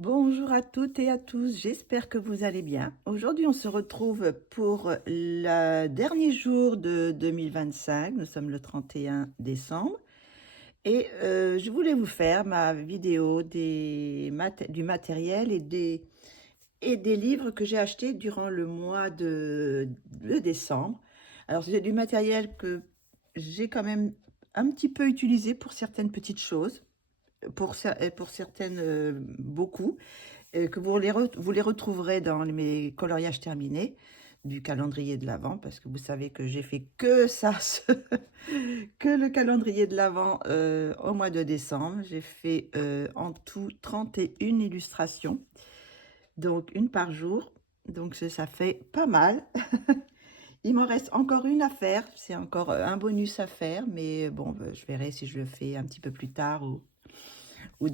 Bonjour à toutes et à tous, j'espère que vous allez bien. Aujourd'hui, on se retrouve pour le dernier jour de 2025. Nous sommes le 31 décembre et je voulais vous faire ma vidéo du matériel et des livres que j'ai achetés durant le mois de décembre. Alors, c'est du matériel que j'ai quand même un petit peu utilisé pour certaines petites choses, pour certaines beaucoup. Que vous les retrouverez dans mes coloriages terminés du calendrier de l'Avent, parce que vous savez que j'ai fait que ça, que le calendrier de l'Avent au mois de décembre. J'ai fait en tout 31 illustrations, donc une par jour. Donc ça fait pas mal. Il m'en reste encore une à faire, c'est encore un bonus à faire, mais bon, je verrai si je le fais un petit peu plus tard ou ou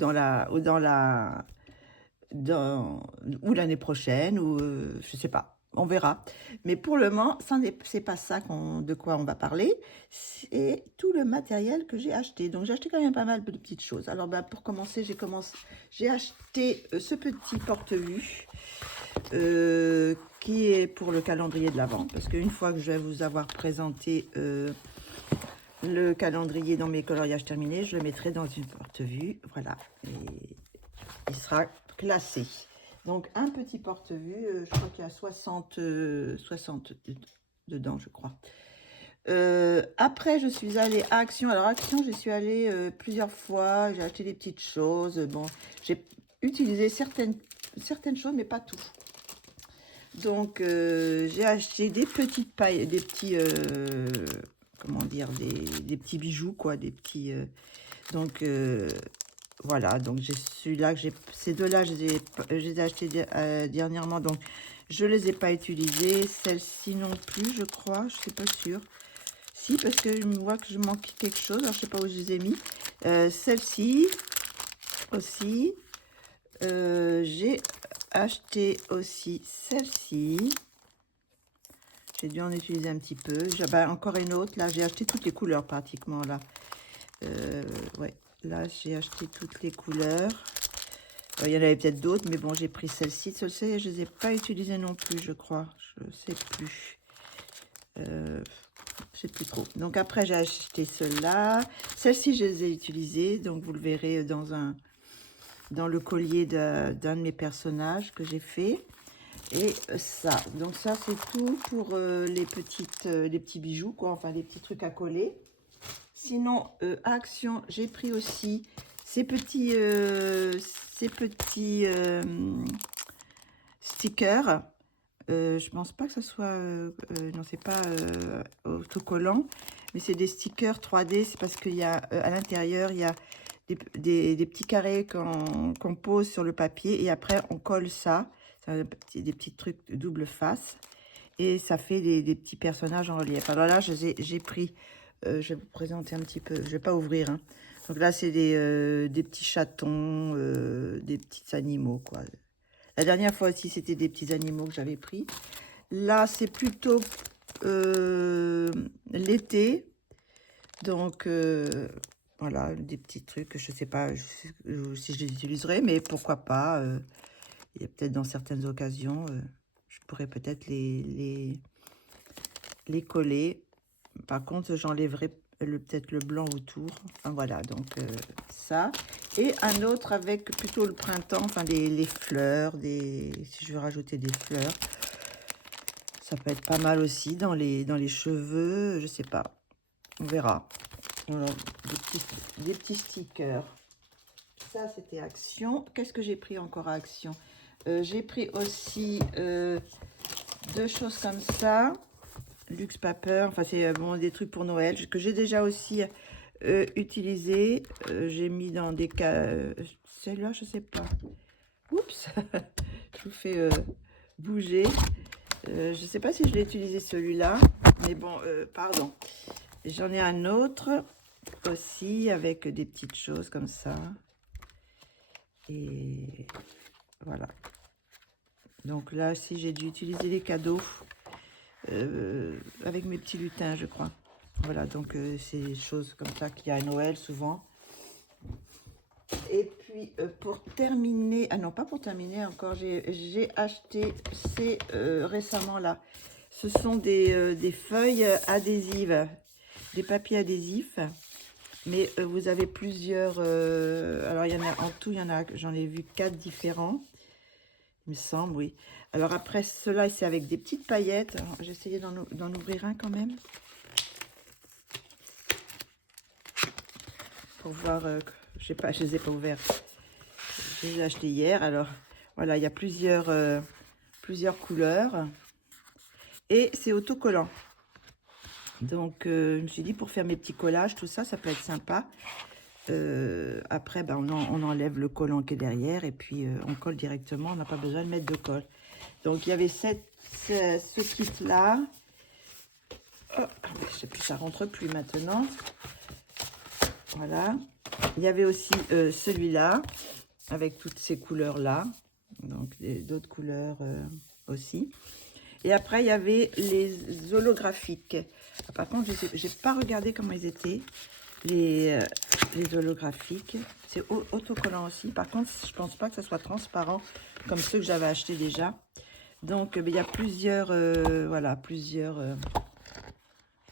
l'année prochaine, ou je sais pas, on verra. Mais pour le moment, c'est pas ça de quoi on va parler, c'est tout le matériel que j'ai acheté. Donc j'ai acheté quand même pas mal de petites choses. Alors pour commencer, j'ai acheté ce petit porte-vue qui est pour le calendrier de l'Avent, parce qu'une fois que je vais vous avoir présenté le calendrier dans mes coloriages terminés, je le mettrai dans une porte-vue, voilà, et il sera classé. Donc un petit porte-vue, je crois qu'il y a 60 dedans, je crois. Après, je suis allée à Action. Alors Action, j'y suis allée plusieurs fois, j'ai acheté des petites choses. Bon, j'ai utilisé certaines choses, mais pas tout. Donc j'ai acheté des petites pailles, des petits, comment dire, des petits bijoux, quoi, des petits... donc voilà, donc j'ai celui-là, ces deux-là, je les ai achetés dernièrement, donc je les ai pas utilisés. Celle-ci non plus, je crois, je suis pas sûre. Si, parce que je me vois que je manque quelque chose, alors je sais pas où je les ai mis. Celle-ci aussi, j'ai acheté aussi celle-ci. J'ai dû en utiliser un petit peu. J'avais encore une autre, là, j'ai acheté toutes les couleurs pratiquement, là. Ouais, là, j'ai acheté toutes les couleurs. Il y en avait peut-être d'autres, mais bon, j'ai pris celle-ci. Celle-ci, je ne les ai pas utilisées non plus, je crois. Je ne sais plus. Je sais plus trop. Donc après, j'ai acheté celle-là. Celle-ci, je les ai utilisées. Donc vous le verrez dans le collier d'un de mes personnages que j'ai fait. Et ça. Donc ça, c'est tout pour les petits bijoux, quoi. Enfin, les petits trucs à coller. Sinon, à Action, j'ai pris aussi ces petits stickers. Je pense pas que ça soit... non, c'est pas autocollant, mais c'est des stickers 3D. C'est parce qu'il y a à l'intérieur, il y a des petits carrés qu'on pose sur le papier et après on colle ça. C'est des petits trucs de double face. Et ça fait des petits personnages en relief. Alors là, j'ai pris, je vais vous présenter un petit peu, je ne vais pas ouvrir, hein. Donc là, c'est des petits chatons, des petits animaux, quoi. La dernière fois aussi, c'était des petits animaux que j'avais pris. Là, c'est plutôt l'été. Donc, voilà, des petits trucs, je ne sais pas si je les utiliserai, mais pourquoi pas. Il y a peut-être dans certaines occasions, je pourrais peut-être les coller. Par contre, j'enlèverai peut-être le blanc autour. Enfin, voilà, donc ça. Et un autre avec plutôt le printemps, enfin les fleurs, si je veux rajouter des fleurs. Ça peut être pas mal aussi dans les cheveux, je sais pas. On verra. Voilà, des petits stickers. Ça, c'était Action. Qu'est-ce que j'ai pris encore à Action? J'ai pris aussi deux choses comme ça. Luxe Paper, enfin c'est bon, des trucs pour Noël que j'ai déjà aussi utilisé. J'ai mis dans des cas... celle-là, je sais pas. Oups, je vous fais bouger. Je sais pas si je l'ai utilisé celui-là, mais bon, pardon. J'en ai un autre aussi avec des petites choses comme ça. Et voilà. Donc là, si j'ai dû utiliser les cadeaux avec mes petits lutins, je crois. Voilà, donc c'est des choses comme ça qu'il y a à Noël souvent. Et puis, puis pour terminer, ah non pas pour terminer encore, j'ai acheté ces récemment là. Ce sont des feuilles adhésives, des papiers adhésifs. Mais vous avez plusieurs, alors il y en a en tout, il y en a, j'en ai vu 4 différents, il me semble, oui. Alors après, cela c'est avec des petites paillettes. J'ai essayé d'en ouvrir un quand même. Pour voir, je sais pas, je les ai pas ouverts. Je les ai achetés hier, alors voilà, il y a plusieurs couleurs. Et c'est autocollant. Donc je me suis dit pour faire mes petits collages, tout ça, ça peut être sympa. Après, ben, on enlève le collant qui est derrière et puis on colle directement. On n'a pas besoin de mettre de colle. Donc, il y avait ce kit-là. Oh, je sais plus, ça rentre plus maintenant. Voilà. Il y avait aussi celui-là avec toutes ces couleurs-là. Donc, d'autres couleurs aussi. Et après, il y avait les holographiques. Par contre, je n'ai pas regardé comment ils étaient. Les holographiques, c'est autocollant aussi. Par contre, je pense pas que ça soit transparent comme ceux que j'avais acheté déjà. Donc, il y a plusieurs, voilà, plusieurs,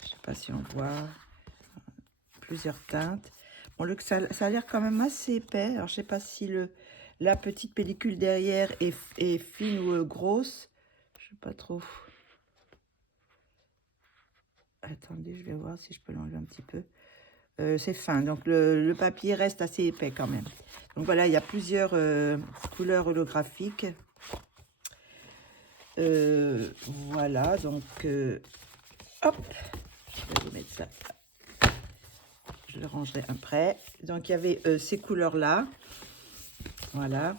je sais pas si on voit, plusieurs teintes. Bon, ça a l'air quand même assez épais. Alors, je sais pas si la petite pellicule derrière est fine ou grosse. Je sais pas trop. Attendez, je vais voir si je peux l'enlever un petit peu. C'est fin, donc le papier reste assez épais quand même. Donc voilà, il y a plusieurs couleurs holographiques. Voilà, donc hop, je vais vous mettre ça. Je le rangerai après. Donc il y avait ces couleurs-là. Voilà.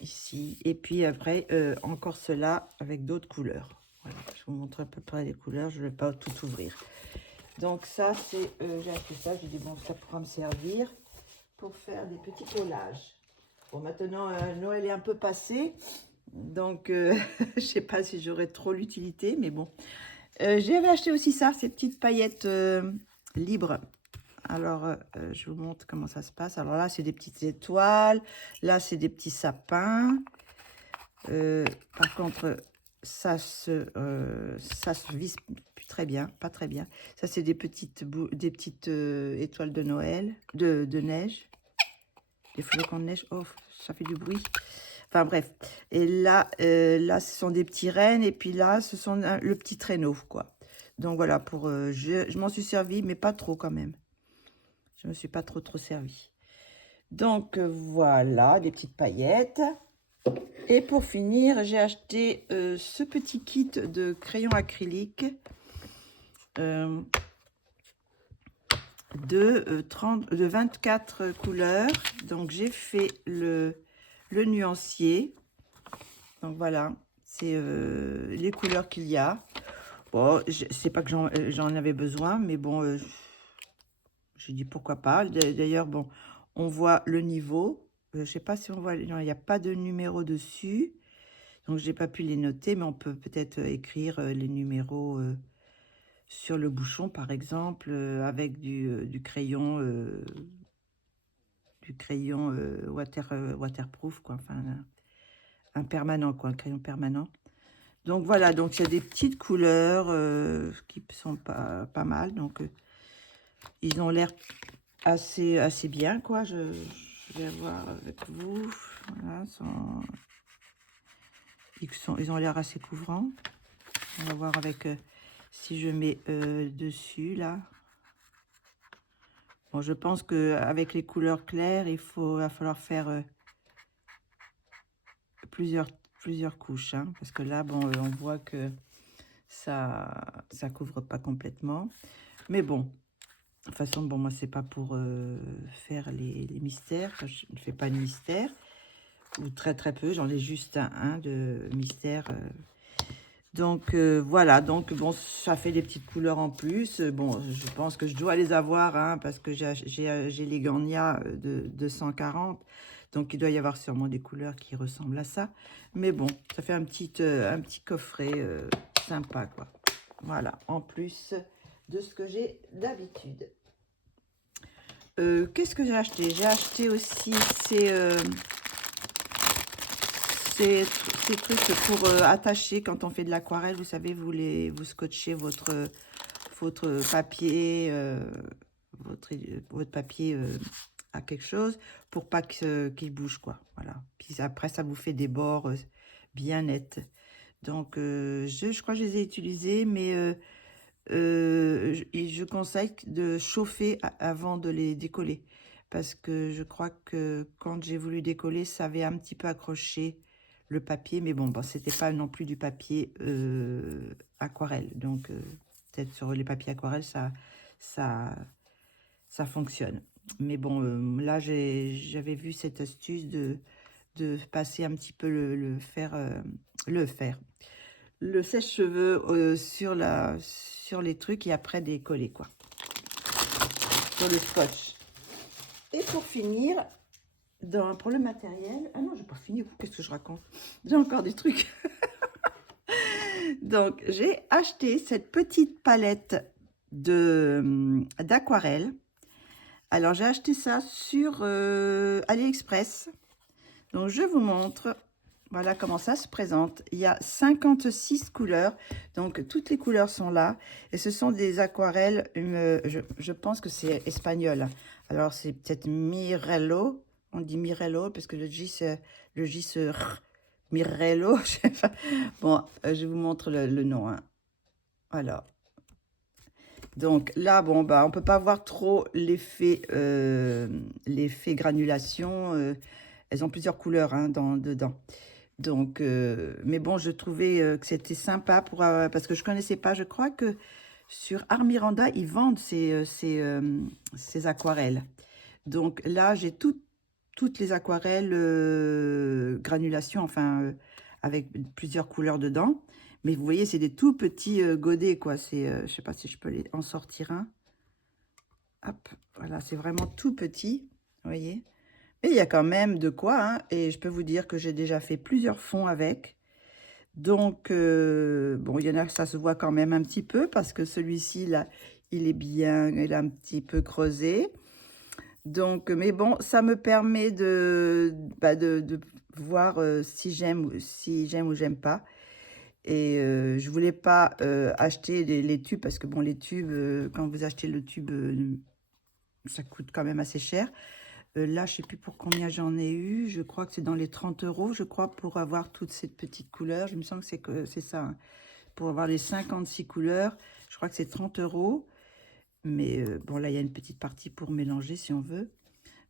Ici. Et puis après, encore cela avec d'autres couleurs. Voilà, je vous montre à peu près les couleurs. Je ne vais pas tout ouvrir. Donc ça, c'est, j'ai acheté ça, j'ai dit bon, ça pourra me servir pour faire des petits collages. Bon, maintenant, Noël est un peu passé, donc je sais pas si j'aurai trop l'utilité, mais bon. J'avais acheté aussi ça, ces petites paillettes libres. Alors, je vous montre comment ça se passe. Alors là, c'est des petites étoiles, là, c'est des petits sapins. Par contre, ça se visse très bien, pas très bien. Ça, c'est des petites étoiles de Noël, de neige, des flocons de neige. Oh, ça fait du bruit. Enfin bref. Et là, là, ce sont des petits rennes. Et puis là, ce sont le petit traîneau, quoi. Donc voilà, pour je m'en suis servi, mais pas trop quand même. Je me suis pas trop servi. Donc voilà, des petites paillettes. Et pour finir, j'ai acheté ce petit kit de crayons acryliques de 24 couleurs. Donc, j'ai fait le nuancier. Donc, voilà, c'est les couleurs qu'il y a. Bon, c'est pas que j'en avais besoin, mais bon, j'ai dit pourquoi pas. D'ailleurs, bon, on voit le niveau. Je sais pas si on voit, non, il n'y a pas de numéro dessus. Donc, j'ai pas pu les noter, mais on peut peut-être écrire les numéros sur le bouchon, par exemple, avec du crayon waterproof, quoi. Enfin, un permanent, quoi, un crayon permanent. Donc, voilà. Donc, il y a des petites couleurs qui sont pas mal. Donc, ils ont l'air assez bien, quoi. Je vais voir avec vous. Voilà, ils ont l'air assez couvrants. On va voir avec si je mets dessus là. Bon, je pense que avec les couleurs claires, va falloir faire plusieurs couches, hein, parce que là, bon, on voit que ça couvre pas complètement. Mais bon, de toute façon, bon, moi c'est pas pour faire les mystères. Je ne fais pas de mystère, ou très peu. J'en ai juste un de mystère. Donc voilà, donc bon, ça fait des petites couleurs en plus. Bon, je pense que je dois les avoir, hein, parce que j'ai les Gagna de 240. Donc il doit y avoir sûrement des couleurs qui ressemblent à ça. Mais bon, ça fait un petit coffret sympa, quoi. Voilà, en plus de ce que j'ai d'habitude. Qu'est-ce que j'ai acheté? J'ai acheté aussi ces trucs pour attacher quand on fait de l'aquarelle. Vous savez, vous scotchez votre papier, votre papier à quelque chose pour pas qu'il bouge, quoi. Voilà. Puis après, ça vous fait des bords bien nets. Donc, je crois que je les ai utilisés, mais je conseille de chauffer avant de les décoller. Parce que je crois que quand j'ai voulu décoller, ça avait un petit peu accroché le papier. Mais bon, c'était pas non plus du papier aquarelle. Donc, peut-être sur les papiers aquarelle, ça, ça fonctionne. Mais bon, là, j'avais vu cette astuce de passer un petit peu le sèche-cheveux sur les trucs et après décoller, quoi. Sur le scotch. Et pour finir, pour le matériel... Ah non, j'ai pas fini. Qu'est-ce que je raconte? J'ai encore des trucs. Donc, j'ai acheté cette petite palette d'aquarelle. Alors, j'ai acheté ça sur AliExpress. Donc, je vous montre. Voilà comment ça se présente. Il y a 56 couleurs. Donc, toutes les couleurs sont là. Et ce sont des aquarelles, je pense que c'est espagnol. Alors, c'est peut-être Mirello. On dit Mirello parce que le J se Mirello. Je sais pas. Bon, je vous montre le nom. Hein. Alors. Donc là, bon, bah, on peut pas voir trop l'effet granulation. Elles ont plusieurs couleurs hein, dedans. Donc, mais bon, je trouvais que c'était sympa parce que je connaissais pas. Je crois que sur Art Miranda, ils vendent ces aquarelles. Donc là, j'ai toutes les aquarelles granulation, enfin, avec plusieurs couleurs dedans. Mais vous voyez, c'est des tout petits godets, quoi. Je sais pas si je peux en sortir un. Hop, voilà, c'est vraiment tout petit, vous voyez. Et il y a quand même de quoi, hein, et je peux vous dire que j'ai déjà fait plusieurs fonds avec. Donc, bon, il y en a, ça se voit quand même un petit peu, parce que celui-ci, là, il est un petit peu creusé. Donc, mais bon, ça me permet de voir si j'aime ou j'aime pas. Et je voulais pas acheter les tubes, parce que bon, les tubes, quand vous achetez le tube, ça coûte quand même assez cher. Là, je sais plus pour combien j'en ai eu. Je crois que c'est dans les 30 €, je crois, pour avoir toutes ces petites couleurs. Je me sens que c'est ça. Hein. Pour avoir les 56 couleurs, je crois que c'est 30 €. Mais bon, là, il y a une petite partie pour mélanger, si on veut.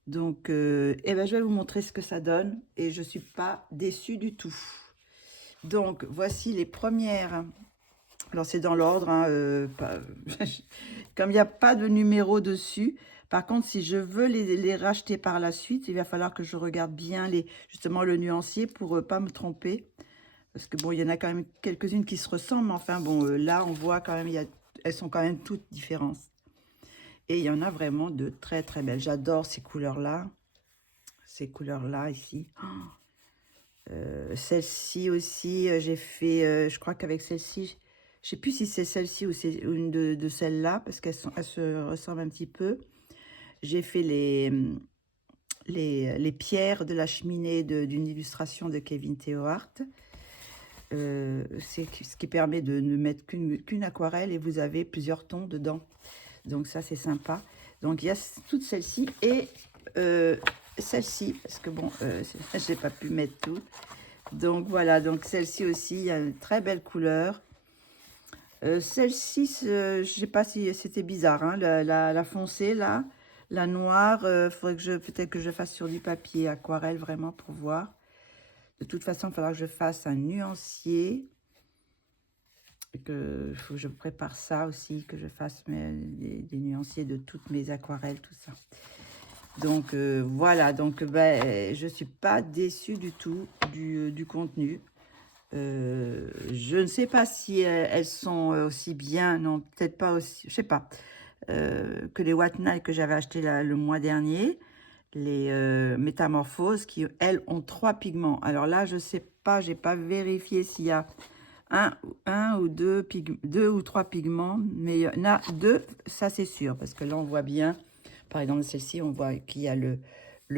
Donc, eh ben, je vais vous montrer ce que ça donne. Et je suis pas déçue du tout. Donc, voici les premières. Alors, c'est dans l'ordre. Hein, comme il n'y a pas de numéro dessus. Par contre, si je veux les racheter par la suite, il va falloir que je regarde bien justement le nuancier pour ne pas me tromper. Parce que bon, il y en a quand même quelques-unes qui se ressemblent. Mais enfin, bon, là, on voit quand même, elles sont quand même toutes différentes. Et il y en a vraiment de très, très belles. J'adore ces couleurs-là. Ces couleurs-là, ici. Celle-ci aussi, j'ai fait, je crois qu'avec celle-ci, je ne sais plus si c'est celle-ci ou c'est une de celles-là, parce qu'elles se ressemblent un petit peu. J'ai fait les pierres de la cheminée d'une illustration de Kevin Theohart. C'est ce qui permet de ne mettre qu'une aquarelle et vous avez plusieurs tons dedans. Donc ça, c'est sympa. Donc il y a toutes celles-ci et celle-ci, parce que bon, j'ai pas pu mettre tout. Donc voilà, donc celle-ci aussi, il y a une très belle couleur. Celle-ci, je sais pas si c'était bizarre, hein, la foncée là, la noire, faudrait que peut-être que je fasse sur du papier aquarelle vraiment pour voir. De toute façon, il faudra que je fasse un nuancier. Il faut que je prépare ça aussi, que je fasse des nuanciers de toutes mes aquarelles, tout ça. Donc voilà, donc ben, je ne suis pas déçue du tout du contenu. Je ne sais pas si elles sont aussi bien, non, peut-être pas aussi, je sais pas, que les White Night que j'avais acheté le mois dernier, les Métamorphoses, qui elles ont 3 pigments. Alors là, je sais pas, j'ai pas vérifié s'il y a un ou deux ou 3 pigments, mais il y en a 2, ça c'est sûr, parce que là on voit bien. Par exemple, celle-ci, on voit qu'il y a le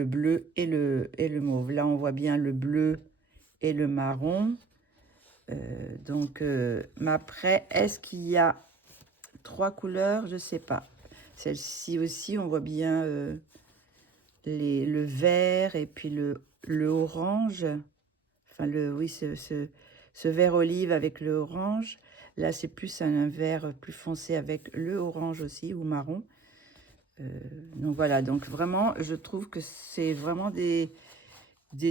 bleu et le mauve. Là, on voit bien le bleu et le marron. Mais après, est-ce qu'il y a 3 couleurs? Je ne sais pas. Celle-ci aussi, on voit bien le vert et puis le orange. Enfin, oui, ce vert olive avec le orange. Là, c'est plus un vert plus foncé avec le orange aussi, ou marron. Donc voilà, donc vraiment, je trouve que c'est vraiment des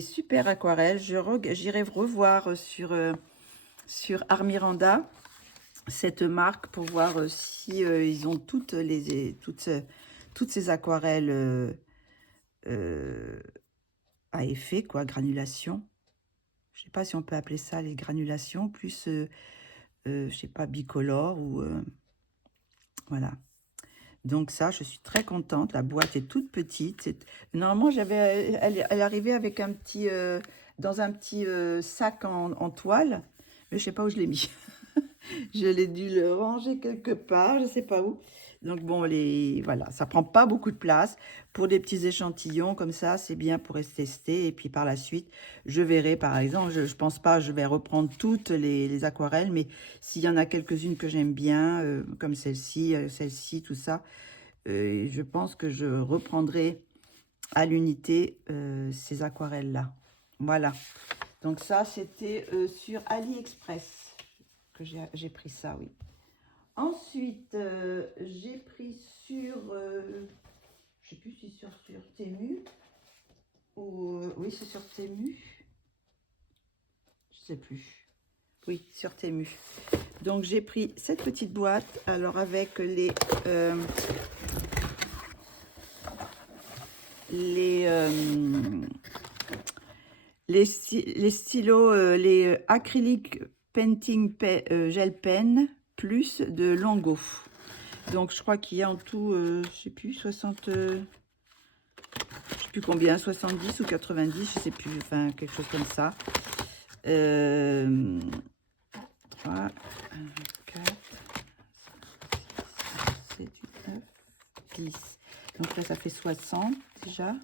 super aquarelles. J'irai revoir sur Armiranda cette marque pour voir si ils ont toutes ces aquarelles à effet, quoi, granulation. Je sais pas si on peut appeler ça les granulations, plus, je sais pas, bicolore ou... voilà. Donc ça, je suis très contente. La boîte est toute petite. Normalement, elle arrivait avec un petit, dans un petit sac en toile, mais je sais pas où je l'ai mis. Je l'ai dû le ranger quelque part, je sais pas où. Donc bon, voilà, ça prend pas beaucoup de place. Pour des petits échantillons comme ça, c'est bien pour tester. Et puis par la suite, je verrai par exemple, je pense pas, je vais reprendre toutes les aquarelles, mais s'il y en a quelques-unes que j'aime bien, comme celle-ci, tout ça, je pense que je reprendrai à l'unité ces aquarelles-là. Voilà. Donc ça, c'était sur AliExpress que j'ai pris ça, oui. Ensuite, j'ai pris sur, je sais plus si c'est sur Temu, ou, oui, c'est sur Temu. Je sais plus. Oui, sur Temu. Donc, j'ai pris cette petite boîte, alors avec les stylos, les acrylique painting gel pen plus de Longo. Donc je crois qu'il y a en tout, je sais plus, 60, je sais plus combien, 70 ou 90, je sais plus, enfin quelque chose comme ça. 3, 4, 5, 6, 7, 8, 9, 10. Donc là, ça fait 60 déjà.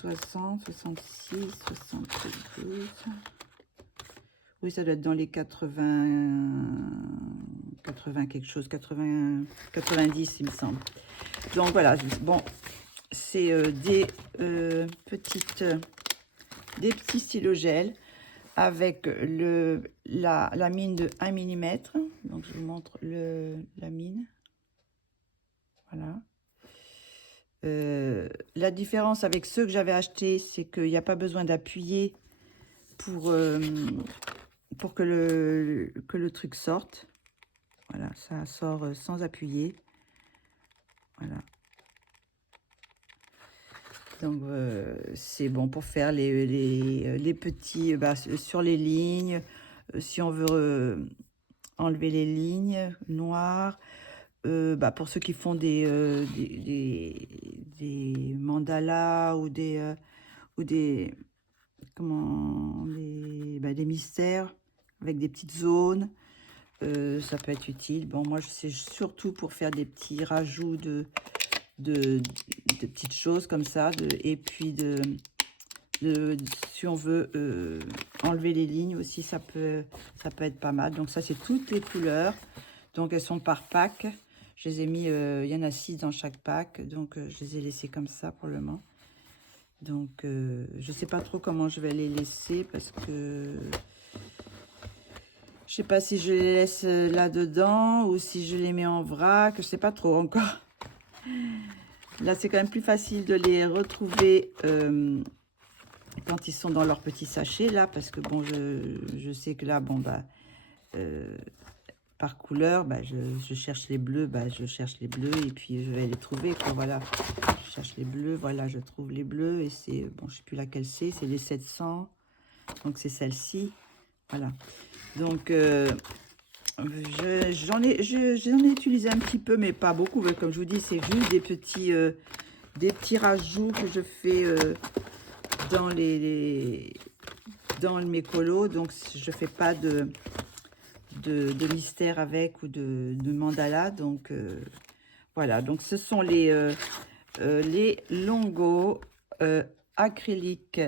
60, 66, 72. Oui, ça doit être dans les 80 quelque chose, 80, 90, il me semble. Donc voilà, bon, c'est des petits stylos gel avec la mine de 1 mm. Donc je vous montre la mine. Voilà. La différence avec ceux que j'avais achetés, c'est qu'il n'y a pas besoin d'appuyer pour que le truc sorte. Voilà, ça sort sans appuyer. Voilà. Donc, c'est bon pour faire les petits, sur les lignes. Si on veut enlever les lignes noires. Pour ceux qui font des mandalas ou des des mystères avec des petites zones, ça peut être utile. Bon, moi, c'est surtout pour faire des petits rajouts de petites choses comme ça, et puis si on veut enlever les lignes aussi, ça peut être pas mal. Donc ça, c'est toutes les couleurs. Donc elles sont par pack. Je les ai mis, il y en a 6 dans chaque pack, donc je les ai laissés comme ça pour le moment. Donc je sais pas trop comment je vais les laisser, parce que je sais pas si je les laisse là-dedans ou si je les mets en vrac, je sais pas trop encore. Là, c'est quand même plus facile de les retrouver quand ils sont dans leur petit sachet, là, parce que bon, je sais que là, bon, par couleur, je cherche les bleus, je cherche les bleus et puis je vais les trouver, quoi, voilà. Je cherche les bleus, voilà, je trouve les bleus et c'est, bon, je sais plus laquelle c'est les 700, donc c'est celle-ci, voilà. Donc, j'en ai utilisé un petit peu, mais pas beaucoup, mais comme je vous dis, c'est juste des petits rajouts que je fais dans mes colos, donc je fais pas de mystère avec ou de mandala, donc Voilà, donc ce sont les Longo acrylique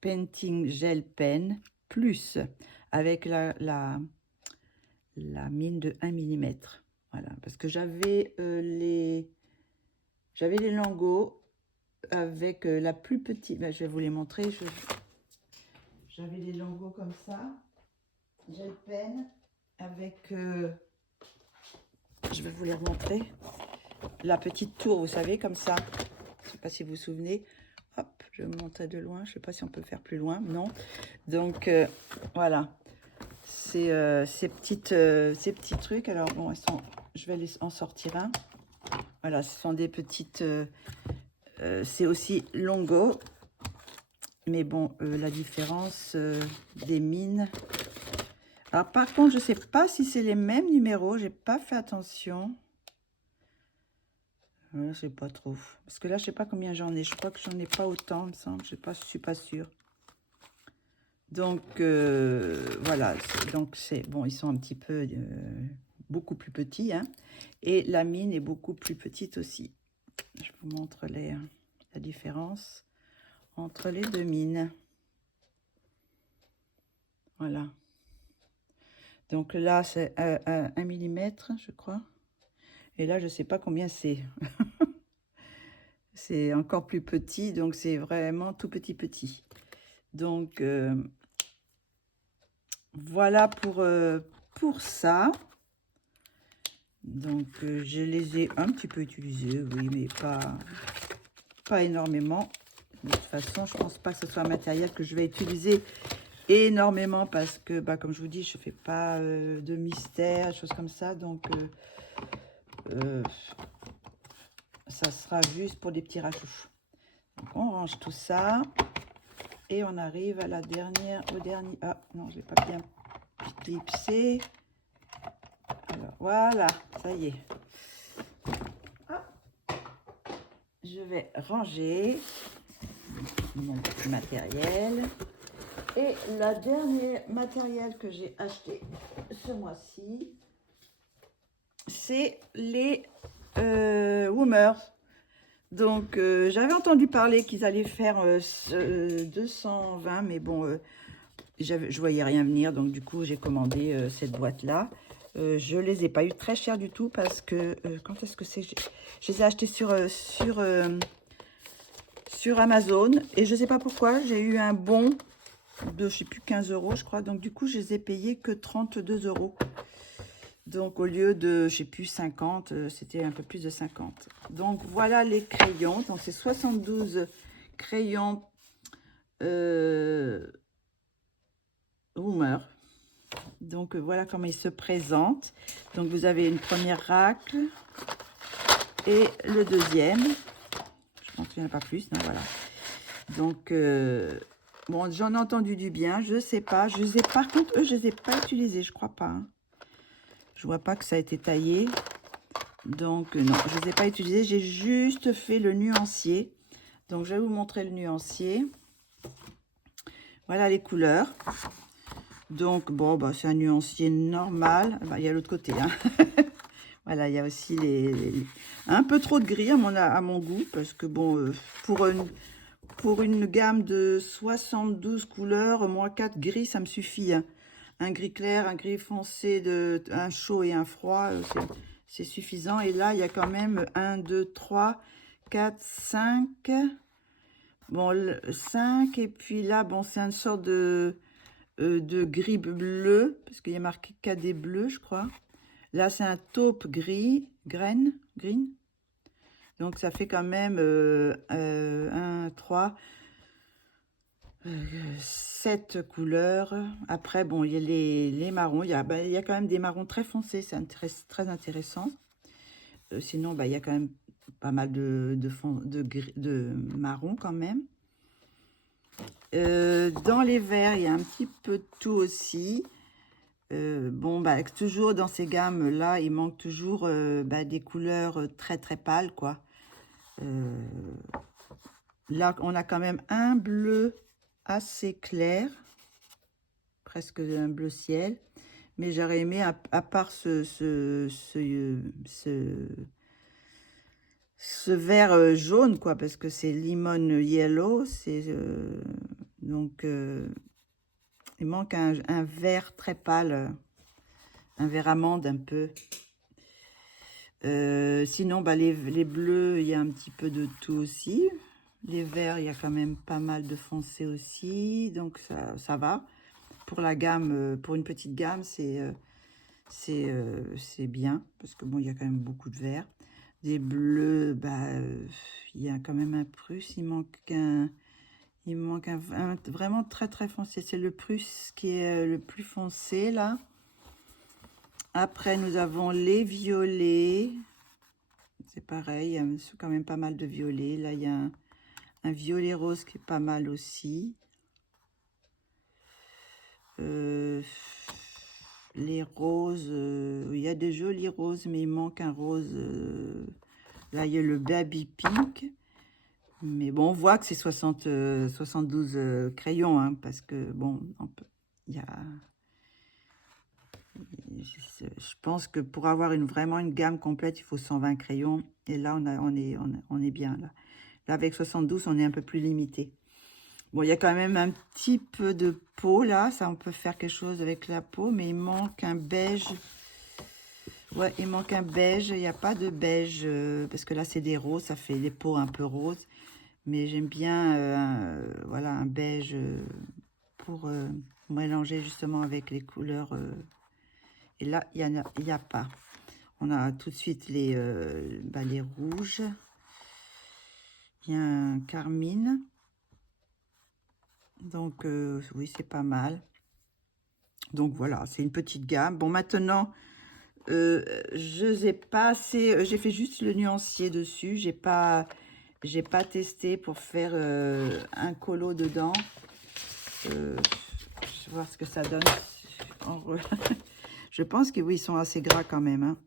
painting gel pen plus avec la mine de 1 millimètre. Voilà, parce que j'avais les Longo avec la plus petite. Ben, je vais vous les montrer. J'avais les Longo comme ça, gel pen avec. Je vais vous les remontrer. La petite tour, vous savez, comme ça. Je ne sais pas si vous vous souvenez. Hop, je vais vous montrer de loin. Je ne sais pas si on peut faire plus loin. Non. Donc, voilà. Ces petits trucs. Alors, bon, je vais en sortir un. Voilà, ce sont des petites... c'est aussi Longo. Mais bon, la différence des mines... Alors, par contre, je ne sais pas si c'est les mêmes numéros. J'ai pas fait attention. Je sais pas trop. Parce que là, je sais pas combien j'en ai. Je crois que j'en ai pas autant, il me semble. Je suis pas sûre. Donc, voilà. Donc, c'est bon, ils sont un petit peu... beaucoup plus petits. Hein, et la mine est beaucoup plus petite aussi. Je vous montre la différence entre les deux mines. Voilà. Donc là, c'est 1 millimètre, je crois. Et là, je sais pas combien c'est. C'est encore plus petit, donc c'est vraiment tout petit. Donc, voilà pour ça. Donc, je les ai un petit peu utilisés, oui, mais pas énormément. De toute façon, je pense pas que ce soit un matériel que je vais utiliser énormément parce que, bah, comme je vous dis, je fais pas de mystère, choses comme ça. Donc, ça sera juste pour des petits rachouches. Donc, on range tout ça. Et on arrive à au dernier. Ah, non, je n'ai pas bien clipsé. Alors, voilà, ça y est. Ah, je vais ranger mon petit matériel. Et le dernier matériel que j'ai acheté ce mois-ci, c'est les Woomers. Donc, j'avais entendu parler qu'ils allaient faire 220, mais bon, je voyais rien venir. Donc, du coup, j'ai commandé cette boîte-là. Je les ai pas eu très cher du tout parce que, quand est-ce que c'est? Je les ai achetés sur Amazon. Et je sais pas pourquoi, j'ai eu un bon de, je sais plus, 15 €, je crois. Donc, du coup, je les ai payés que 32 €. Donc, au lieu de, je sais plus, 50, c'était un peu plus de 50. Donc, voilà les crayons. Donc, c'est 72 crayons Woomer. Donc, voilà comment ils se présentent. Donc, vous avez une première racle et le deuxième. Je pense qu'il n'y en a pas plus. Non, voilà. Donc, bon, j'en ai entendu du bien. Je sais pas. Par contre, eux, je les ai pas utilisés. Je crois pas. Hein. Je vois pas que ça a été taillé. Donc, non, je ne les ai pas utilisés. J'ai juste fait le nuancier. Donc, je vais vous montrer le nuancier. Voilà les couleurs. Donc, bon, bah, c'est un nuancier normal. Bah, il y a l'autre côté. Hein. Voilà, il y a aussi un peu trop de gris à mon goût. Parce que, bon, pour une gamme de 72 couleurs, moi, 4 gris, ça me suffit. Hein. Un gris clair, un gris foncé, un chaud et un froid, c'est suffisant. Et là, il y a quand même 1, 2, 3, 4, 5. Bon, 5. Et puis là, bon, c'est une sorte de gris bleu, parce qu'il y a marqué cadet bleu, je crois. Là, c'est un taupe gris, green. Donc, ça fait quand même 1, 3... 7 couleurs. Après, bon, il y a les marrons. Il y a quand même des marrons très foncés. C'est très intéressant. Sinon, il y a quand même pas mal de marron quand même. Dans les verts, il y a un petit peu de tout aussi. Bon, toujours dans ces gammes-là, il manque toujours des couleurs très, très pâles, quoi. Là, on a quand même un bleu assez clair, presque un bleu ciel, mais j'aurais aimé à part ce ce vert jaune, quoi, parce que c'est lemon yellow. C'est donc il manque un vert très pâle, un vert amande un peu. Sinon, bah, les bleus, il y a un petit peu de tout aussi. Les verts, il y a quand même pas mal de foncé aussi, donc ça va. Pour la gamme, pour une petite gamme, c'est bien, parce que bon, il y a quand même beaucoup de verts. Des bleus, bah, il y a quand même un Prusse, il manque un vraiment très très foncé. C'est le Prusse qui est le plus foncé là. Après, nous avons les violets. C'est pareil, il y a quand même pas mal de violets. Là, il y a un violet rose qui est pas mal aussi. Les roses, il y a des jolis roses, mais il manque un rose. Là, il y a le baby pink. Mais bon, on voit que c'est 72 crayons, hein, parce que bon, il y a... Je pense que pour avoir vraiment une gamme complète, il faut 120 crayons. Et là, on est bien. Là, avec 72, on est un peu plus limité. Bon, il y a quand même un petit peu de peau, là. Ça, on peut faire quelque chose avec la peau, mais il manque un beige. Ouais, il manque un beige. Il n'y a pas de beige, parce que là, c'est des roses. Ça fait des peaux un peu roses. Mais j'aime bien, voilà, un beige pour mélanger justement avec les couleurs. Et là, il n'y a pas. On a tout de suite les rouges. Il y a un carmine. Donc, oui, c'est pas mal. Donc, voilà, c'est une petite gamme. Bon, maintenant, je n'ai pas assez... j'ai fait juste le nuancier dessus. J'ai pas testé pour faire un colo dedans. Je vais voir ce que ça donne. Je pense que oui, ils sont assez gras quand même, hein.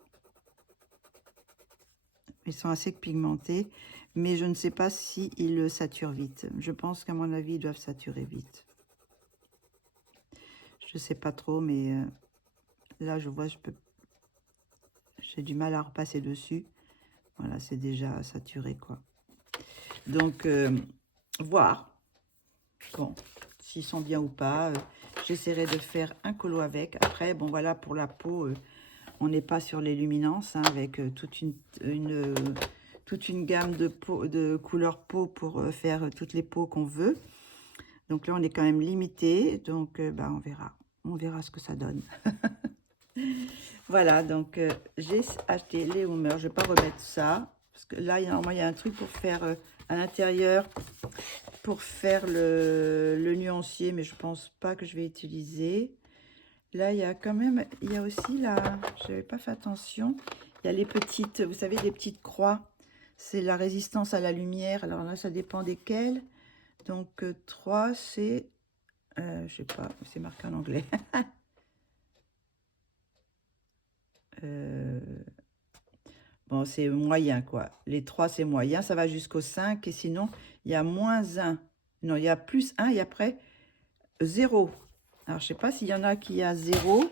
Ils sont assez pigmentés, mais je ne sais pas si ils saturent vite. Je pense qu'à mon avis, ils doivent saturer vite. Je sais pas trop, mais là, je vois, j'ai du mal à repasser dessus. Voilà, c'est déjà saturé, quoi. Donc, voir. Bon, s'ils sont bien ou pas. J'essaierai de faire un colo avec. Après, bon, voilà, pour la peau, on n'est pas sur les luminances, hein, avec toute une gamme de couleurs peau pour faire toutes les peaux qu'on veut. Donc là, on est quand même limité. Donc, bah, on verra. On verra ce que ça donne. Voilà, donc j'ai acheté les Hummer. Je ne vais pas remettre ça. Parce que là, normalement, il y a un truc pour faire à l'intérieur, pour faire le nuancier, mais je pense pas que je vais utiliser. Là, il y a quand même, il y a aussi là, je n'avais pas fait attention, il y a les petites, vous savez, des petites croix. C'est la résistance à la lumière. Alors là, ça dépend desquelles. Donc 3, c'est, je sais pas, c'est marqué en anglais. Bon, c'est moyen, quoi. Les 3, c'est moyen. Ça va jusqu'au 5. Et sinon, il y a -1. Non, il y a +1 et après 0. Alors, je sais pas s'il y en a qui a 0.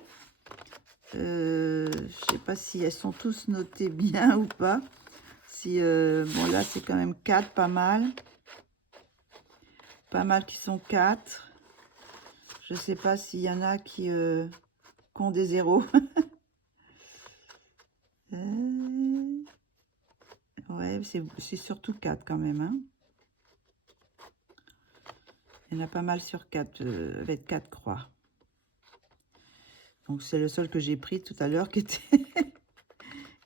Je sais pas si elles sont tous notées bien ou pas. Si, bon, là, c'est quand même 4, pas mal. Pas mal qui sont 4. Je sais pas s'il y en a qui ont des 0. Ouais, c'est surtout 4 quand même, hein. Il y en a pas mal sur 4, avec 4 croix. Donc, c'est le seul que j'ai pris tout à l'heure qui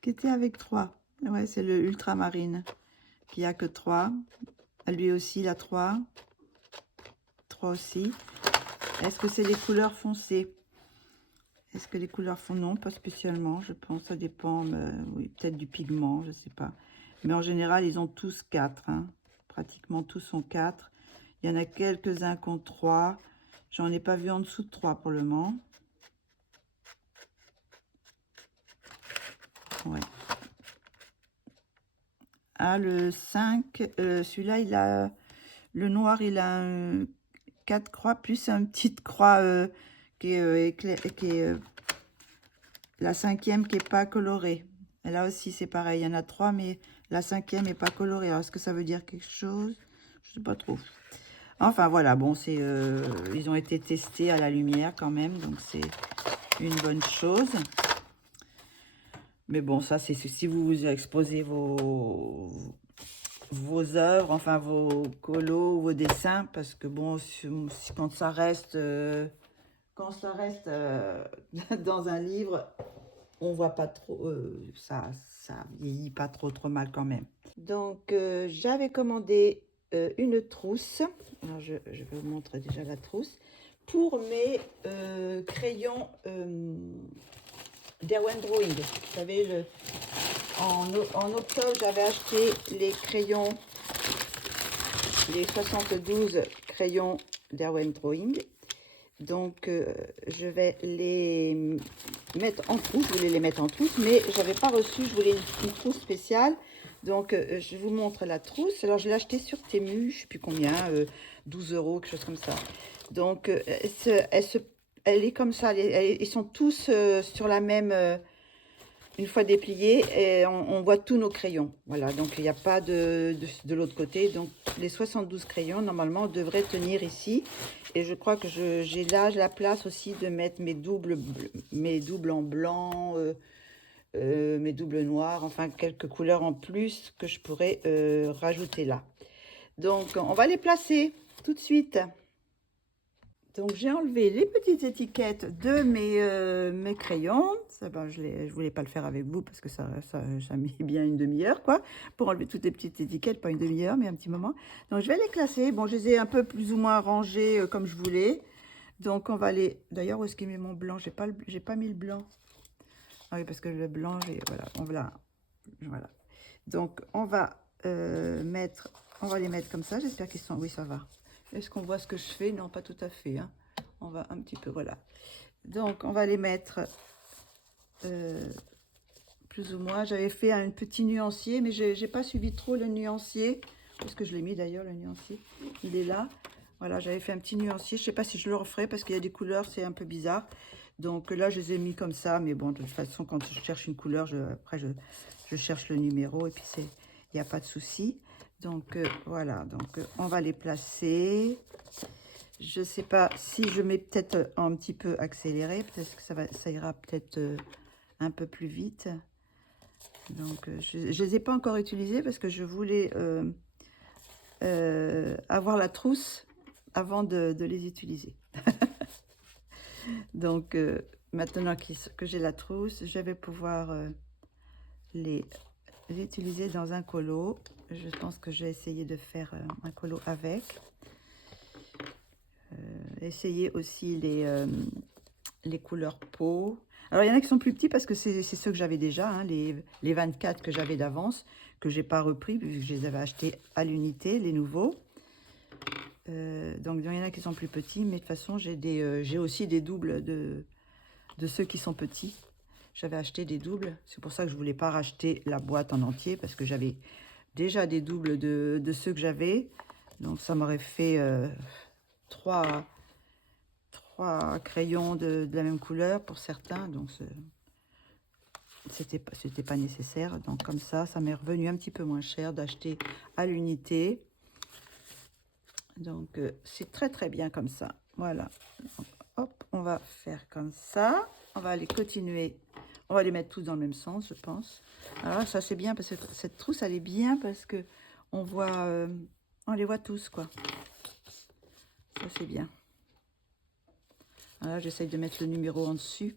était avec 3. Ouais, c'est le ultramarine qui a que 3. Lui aussi, il a 3. 3 aussi. Est-ce que c'est les couleurs foncées? Est-ce que les couleurs font? Non, pas spécialement, je pense. Ça dépend, oui, peut-être du pigment, je sais pas. Mais en général, ils ont tous 4. Hein. Pratiquement tous sont 4. Il y en a quelques-uns qui ont 3. J'en ai pas vu en dessous de 3 pour le moment. Ouais. Ah, le 5, celui-là, il a... Le noir, il a 4 croix, plus une petite croix qui est, la 5e qui n'est pas colorée. Et là aussi, c'est pareil. Il y en a 3, mais la 5e n'est pas colorée. Alors, est-ce que ça veut dire quelque chose? Je sais pas trop. Enfin, voilà. Bon, c'est ils ont été testés à la lumière quand même. Donc, c'est une bonne chose. Mais bon, ça, c'est si vous exposez vos œuvres, enfin, vos colos, vos dessins. Parce que bon, quand ça reste... dans un livre, on voit pas trop, ça vieillit pas trop mal quand même. Donc, j'avais commandé une trousse. Alors, je vais vous montrer déjà la trousse. Pour mes crayons d'Erwan Drawing. Vous savez, en octobre, j'avais acheté les crayons, les 72 crayons d'Erwan Drawing. Donc, je vais les mettre en trousse. Je voulais les mettre en trousse, mais je n'avais pas reçu. Je voulais une trousse spéciale. Donc, je vous montre la trousse. Alors, je l'ai achetée sur Temu, je ne sais plus combien, 12 €, quelque chose comme ça. Donc, elle est comme ça. Ils sont tous sur la même... une fois dépliés, et on voit tous nos crayons. Voilà, donc il n'y a pas de l'autre côté. Donc, les 72 crayons, normalement, devraient tenir ici. Et je crois que j'ai là la place aussi de mettre mes doubles en blanc, mes doubles noirs, enfin quelques couleurs en plus que je pourrais rajouter là. Donc, on va les placer tout de suite. Donc, j'ai enlevé les petites étiquettes de mes crayons. Ça, ben, je ne voulais pas le faire avec vous parce que ça met bien une demi-heure, quoi, pour enlever toutes les petites étiquettes. Pas une demi-heure, mais un petit moment. Donc, je vais les classer. Bon, je les ai un peu plus ou moins rangés comme je voulais. Donc, on va les... D'ailleurs, où est-ce qu'il met mon blanc? J'ai pas mis le blanc. Ah oui, parce que le blanc, voilà. Donc, on va les mettre comme ça. J'espère qu'ils sont... Oui, ça va. Est-ce qu'on voit ce que je fais? Non, pas tout à fait. Hein. On va un petit peu, voilà. Donc, on va les mettre plus ou moins. J'avais fait un petit nuancier, mais je n'ai pas suivi trop le nuancier. Parce que je l'ai mis d'ailleurs, le nuancier. Il est là. Voilà, j'avais fait un petit nuancier. Je ne sais pas si je le referai parce qu'il y a des couleurs, c'est un peu bizarre. Donc là, je les ai mis comme ça. Mais bon, de toute façon, quand je cherche une couleur, après, je cherche le numéro. Et puis, il n'y a pas de souci. Donc, voilà. Donc, on va les placer. Je ne sais pas si je mets peut-être un petit peu accéléré. Peut-être que ça ira peut-être un peu plus vite. Donc, je ne les ai pas encore utilisés parce que je voulais avoir la trousse avant de les utiliser. Donc, maintenant que j'ai la trousse, je vais pouvoir les utiliser dans un colo. Je pense que je vais essayer de faire un colo avec. Essayer aussi les couleurs peau. Alors, il y en a qui sont plus petits parce que c'est ceux que j'avais déjà, hein, les 24 que j'avais d'avance, que je n'ai pas repris, vu que je les avais achetés à l'unité, les nouveaux. Donc, il y en a qui sont plus petits, mais de toute façon, j'ai aussi des doubles de ceux qui sont petits. J'avais acheté des doubles, c'est pour ça que je ne voulais pas racheter la boîte en entier, parce que j'avais déjà des doubles de ceux que j'avais. Donc, ça m'aurait fait 3 crayons de la même couleur pour certains, donc c'était pas nécessaire. Donc comme ça m'est revenu un petit peu moins cher d'acheter à l'unité. Donc c'est très bien comme ça. Voilà. Donc, hop, on va faire comme ça. On va aller continuer. On va les mettre tous dans le même sens, je pense. Alors ça c'est bien parce que cette trousse elle est bien parce que on les voit tous, quoi. Ça c'est bien. Voilà, j'essaye de mettre le numéro en dessus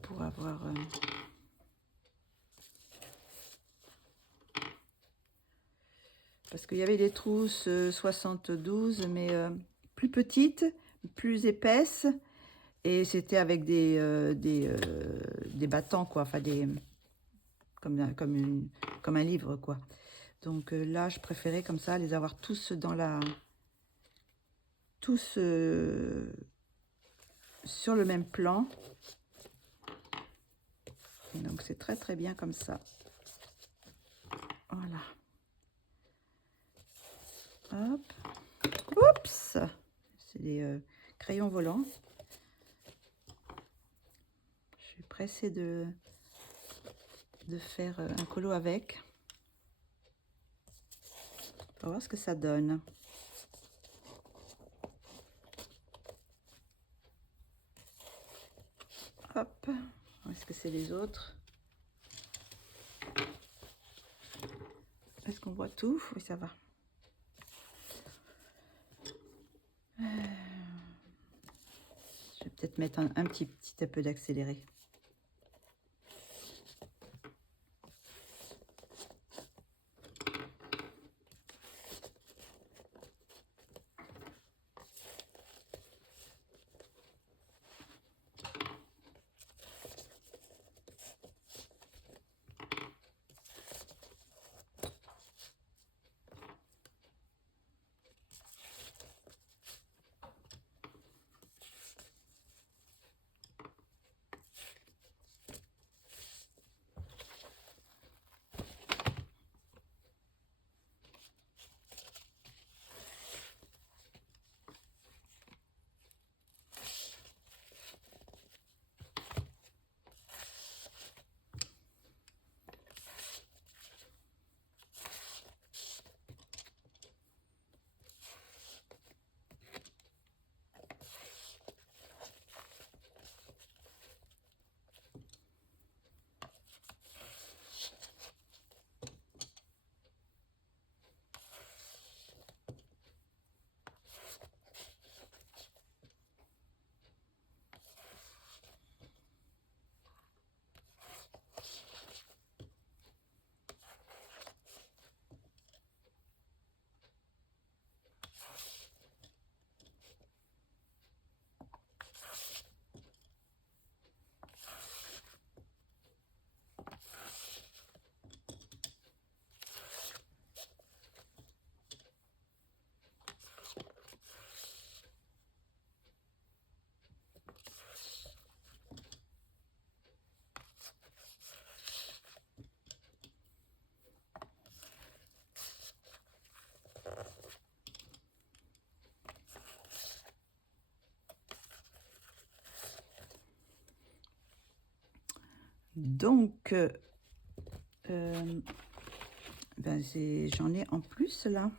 pour avoir... Parce qu'il y avait des trousses 72, mais plus petites, plus épaisses. Et c'était avec des battants, quoi. Enfin, comme un livre, quoi. Donc là, je préférais comme ça, les avoir tous dans la... Tous sur le même plan. Donc c'est très bien comme ça. Voilà. Hop. Oups. C'est des crayons volants. Je suis pressée de de faire un colo avec. On va voir ce que ça donne. Hop, est-ce que c'est les autres? Est-ce qu'on voit tout? Oui, ça va. Je vais peut-être mettre un petit peu d'accéléré. Donc, ben j'en ai en plus là.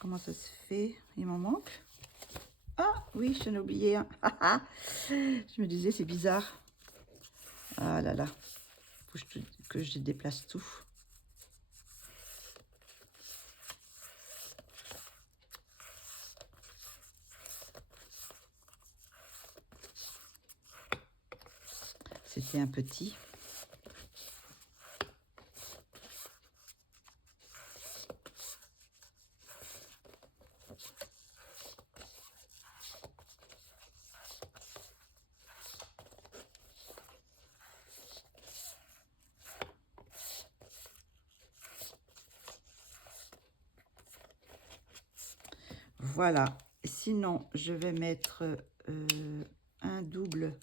Comment ça se fait? Il m'en manque? Ah oui, j'en ai oublié un. Je me disais, c'est bizarre. Ah là là, faut que je déplace tout. C'était un petit. Voilà. Sinon, je vais mettre un double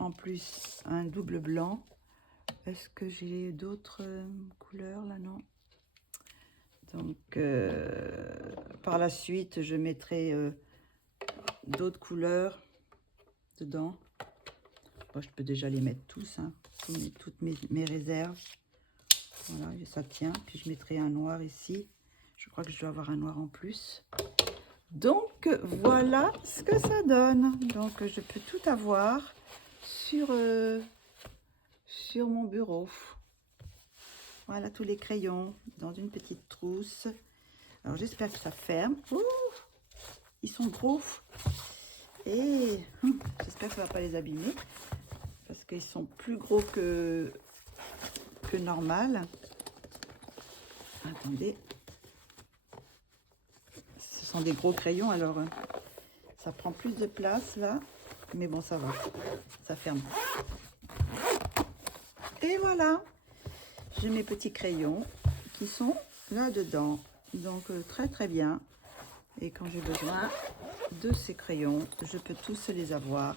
en plus, un double blanc. Est-ce que j'ai d'autres couleurs là? Non. Donc, par la suite, je mettrai d'autres couleurs dedans. Bon, je peux déjà les mettre tous, hein, toutes mes réserves. Voilà, ça tient. Puis je mettrai un noir ici. Je crois que je dois avoir un noir en plus. Donc, voilà ce que ça donne. Donc, je peux tout avoir sur mon bureau. Voilà, tous les crayons dans une petite trousse. Alors, j'espère que ça ferme. Ouh, ils sont gros. Et j'espère que ça ne va pas les abîmer. Parce qu'ils sont plus gros que normal. Attendez. Ce sont des gros crayons, alors ça prend plus de place là. Mais bon, ça va. Ça ferme. Et voilà. J'ai mes petits crayons qui sont là-dedans. Donc, très très bien. Et quand j'ai besoin de ces crayons, je peux tous les avoir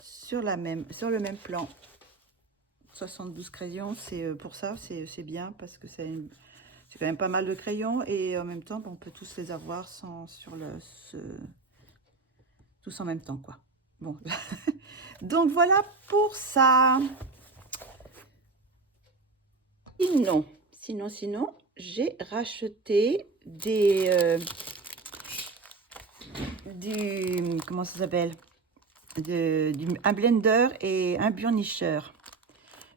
sur le même plan. 72 crayons, c'est pour ça, c'est bien parce que c'est quand même pas mal de crayons et en même temps, on peut tous les avoir tous en même temps, quoi. Bon, donc voilà pour ça. Sinon, j'ai racheté comment ça s'appelle, un blender et un burnicheur.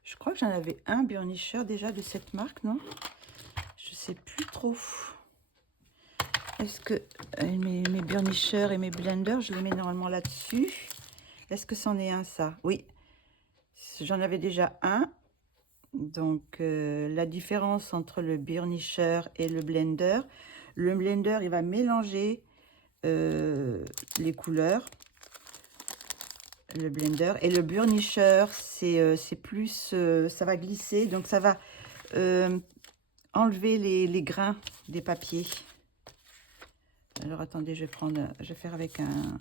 Je crois que j'en avais un burnicheur déjà de cette marque, non? Je sais plus trop. Est-ce que mes burnicheurs et mes blenders, je les mets normalement là-dessus? Est-ce que c'en est un, ça? Oui, j'en avais déjà un. Donc, la différence entre le burnicheur et le blender, il va mélanger les couleurs, le blender, et le burnicheur, c'est plus, ça va glisser, donc ça va enlever les grains des papiers. Alors, attendez, je vais faire avec un...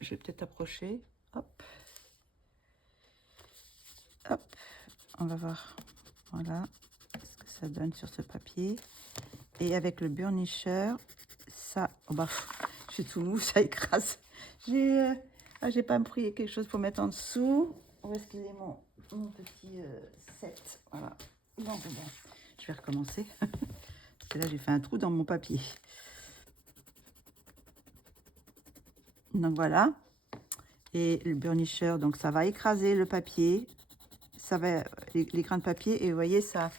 Je vais peut-être approcher. Hop. Hop. On va voir. Voilà ce que ça donne sur ce papier. Et avec le burnicheur, ça... Oh bah, je suis tout mou, ça écrase. J'ai pas pris quelque chose pour mettre en dessous. Où est-ce qu'il est mon petit set? Voilà. Bon. Je vais recommencer. Parce que là, j'ai fait un trou dans mon papier. Donc voilà. Et le burnicheur, donc ça va écraser le papier. Ça va les grains de papier. Et vous voyez, ça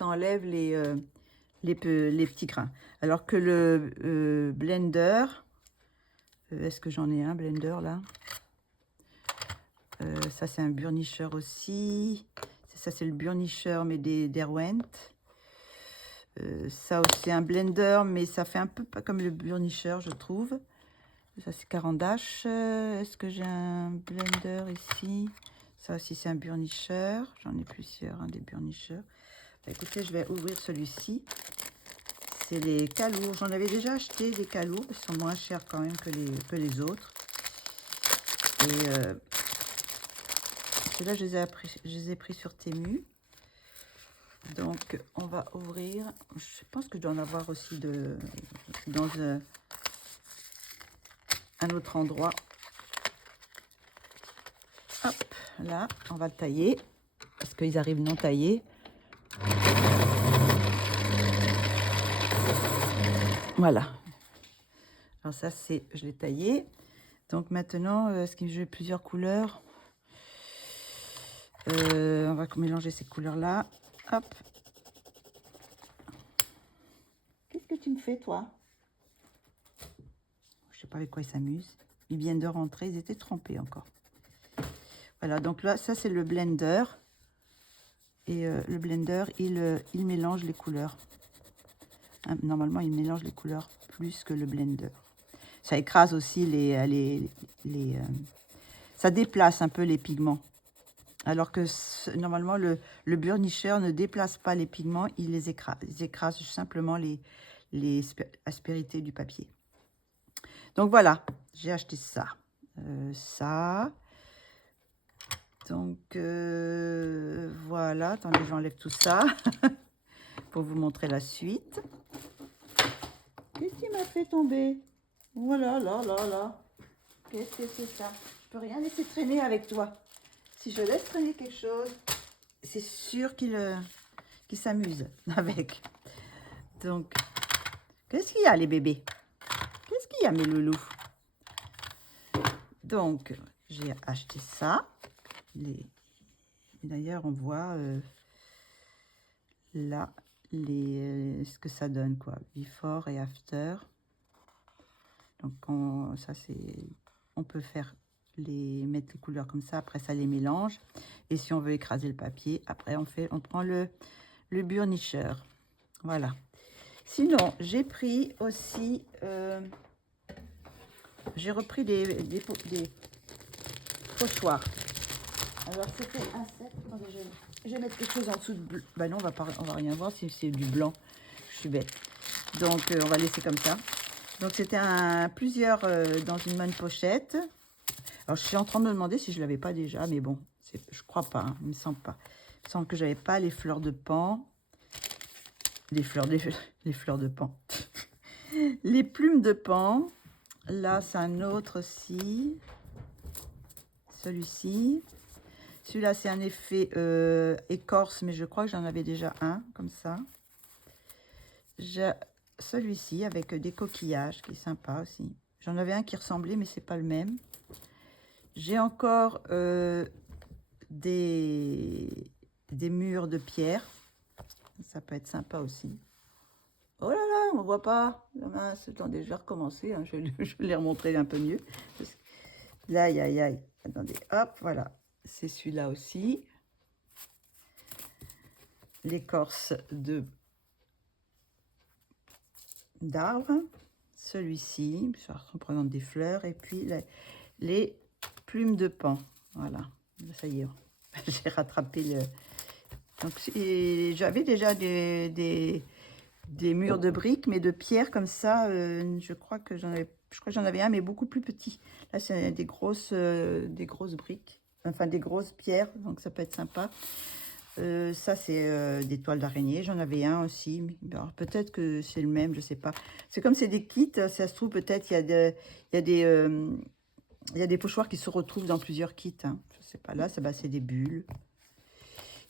enlève les petits grains. Alors que le blender, est-ce que j'en ai un blender là? Ça c'est un burnicheur aussi. Ça c'est le burnicheur mais d'Erwent. Ça aussi un blender mais ça fait un peu pas comme le burnicheur je trouve. Ça c'est Caran d'Ache. Est-ce que j'ai un blender ici? Ça aussi c'est un burnicheur. J'en ai plusieurs, des burnicheurs. Bah, écoutez, je vais ouvrir celui-ci. C'est les calours. J'en avais déjà acheté des calours. Ils sont moins chers quand même que les autres. Et ceux-là, je les ai pris sur Temu. Donc, on va ouvrir. Je pense que je dois en avoir aussi dans un autre endroit. Hop, là, on va le tailler. Parce qu'ils arrivent non taillés. Voilà. Alors ça, je l'ai taillé. Donc maintenant, est-ce que j'ai plusieurs couleurs? On va mélanger ces couleurs-là. Hop. Qu'est-ce que tu me fais, toi? Je sais pas avec quoi ils s'amusent. Ils viennent de rentrer, ils étaient trempés encore. Voilà, donc là, ça c'est le blender. Et le blender, il mélange les couleurs. Hein, normalement, il mélange les couleurs plus que le blender. Ça écrase aussi ça déplace un peu les pigments. Alors que normalement, le burnicheur ne déplace pas les pigments, il les écrase. Il écrase simplement les aspérités du papier. Donc voilà, j'ai acheté ça. Ça. Donc voilà, attendez, j'enlève tout ça pour vous montrer la suite. Qu'est-ce qui m'a fait tomber? Voilà, là. Qu'est-ce que c'est ça? Je peux rien laisser traîner avec toi. Si je laisse traîner quelque chose, c'est sûr qu'il s'amuse avec. Donc, qu'est-ce qu'il y a les bébés? Qu'est-ce qu'il y a mes loulous? Donc, j'ai acheté ça. D'ailleurs, on voit là ce que ça donne, quoi. Before et after. Donc, on peut faire mettre les couleurs comme ça. Après, ça les mélange. Et si on veut écraser le papier, après, on prend le burnicheur. Voilà. Sinon, j'ai pris aussi... j'ai repris des pochoirs. Alors, c'était un set. Attendez, je vais mettre quelque chose en dessous de bleu. Bah non, on va rien voir si c'est du blanc. Je suis bête. Donc, on va laisser comme ça. Donc, c'était plusieurs dans une même pochette. Alors, je suis en train de me demander si je ne l'avais pas déjà. Mais bon, je crois pas. Hein, il me semble pas. Il me semble que j'avais pas les fleurs de pan. Les fleurs de pan. Les plumes de pan. Là, c'est un autre aussi. Celui-ci. Celui-là, c'est un effet écorce, mais je crois que j'en avais déjà un, comme ça. J'ai celui-ci avec des coquillages, qui est sympa aussi. J'en avais un qui ressemblait, mais c'est pas le même. J'ai encore des murs de pierre. Ça peut être sympa aussi. Oh là là, on ne voit pas. Mince, attendez, je vais recommencer. Hein, je vais les remontrer un peu mieux. Là, aïe, aïe, aïe. Attendez, hop, voilà. C'est celui-là aussi. L'écorce d'arbre. Celui-ci, ça représente des fleurs. Et puis les plumes de paon. Voilà, ça y est. J'ai rattrapé le... Donc, j'avais déjà des murs de briques, mais de pierre comme ça. Je crois que j'en avais un, mais beaucoup plus petit. Là, c'est des grosses briques, enfin des grosses pierres, donc ça peut être sympa. Ça, c'est des toiles d'araignée. J'en avais un aussi. Peut-être que c'est le même, je sais pas. C'est comme c'est des kits, ça se trouve peut-être il y a des pochoirs qui se retrouvent dans plusieurs kits. Hein. Je sais pas. Là, c'est des bulles.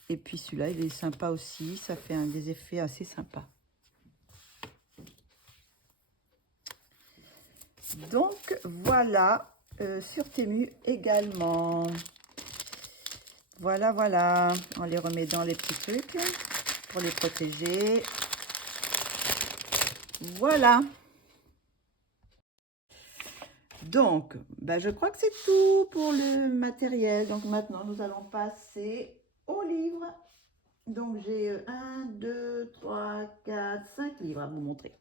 Et puis celui-là, il est sympa aussi. Ça fait des effets assez sympas. Donc voilà, sur Temu également. Voilà, voilà. On les remet dans les petits trucs pour les protéger. Voilà. Donc, je crois que c'est tout pour le matériel. Donc maintenant, nous allons passer au livre. Donc j'ai 1, 2, 3, 4, 5 livres à vous montrer.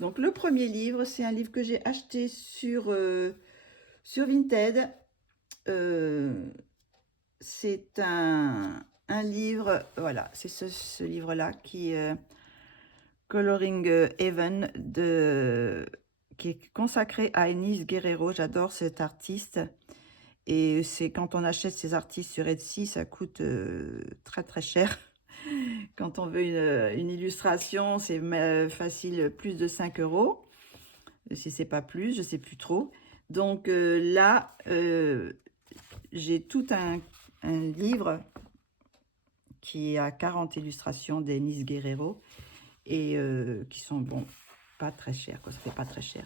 Donc le premier livre, c'est un livre que j'ai acheté sur Vinted. C'est un livre, voilà, c'est ce livre-là qui est Coloring Heaven, qui est consacré à Enis Guerrero. J'adore cet artiste. Et c'est quand on achète ces artistes sur Etsy, ça coûte très très cher. Quand on veut une illustration, c'est facile, plus de 5 €. Si c'est pas plus, je sais plus trop. Donc là, j'ai tout un livre qui a 40 illustrations d'Enis Guerrero et qui sont, bon, pas très chères, quoi. Ça fait pas très cher.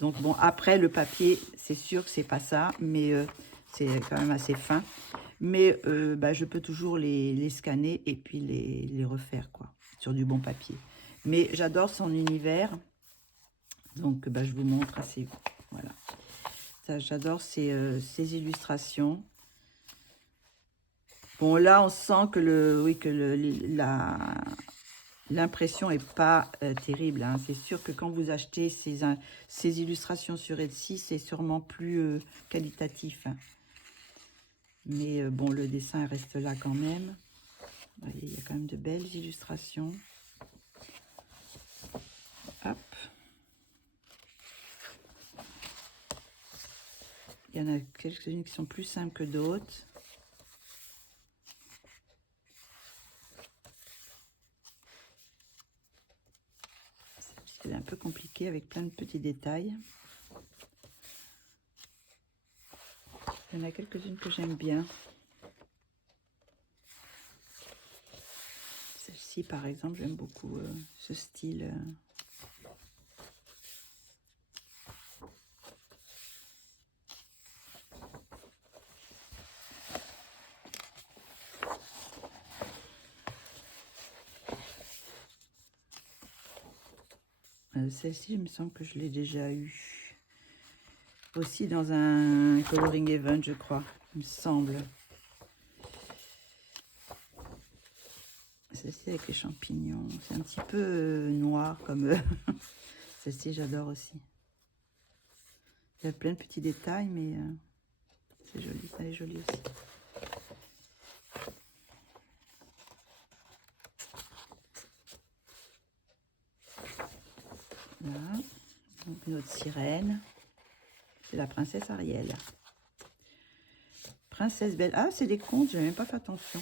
Donc bon, après, le papier, c'est sûr que c'est pas ça, mais c'est quand même assez fin. Mais je peux toujours les scanner et puis les refaire, quoi, sur du bon papier. Mais j'adore son univers. Donc, je vous montre assez. Voilà. J'adore ces illustrations. Bon, là, on sent que l'impression n'est pas terrible. Hein. C'est sûr que quand vous achetez ces illustrations sur Etsy, c'est sûrement plus qualitatif. Hein. Mais bon, le dessin reste là quand même. Vous voyez, il y a quand même de belles illustrations. Hop. Il y en a quelques-unes qui sont plus simples que d'autres. C'est un peu compliqué avec plein de petits détails. Il y en a quelques-unes que j'aime bien. Celle-ci, par exemple, j'aime beaucoup ce style. Celle-ci, il me semble que je l'ai déjà eue. Aussi dans un Coloring Event, je crois, il me semble. Celle-ci avec les champignons. C'est un petit peu noir comme... Celle-ci, j'adore aussi. Il y a plein de petits détails, mais c'est joli. Elle est jolie aussi. Là. Donc, notre sirène. C'est la princesse Ariel. Princesse Belle. Ah, c'est des contes. Je n'ai même pas fait attention.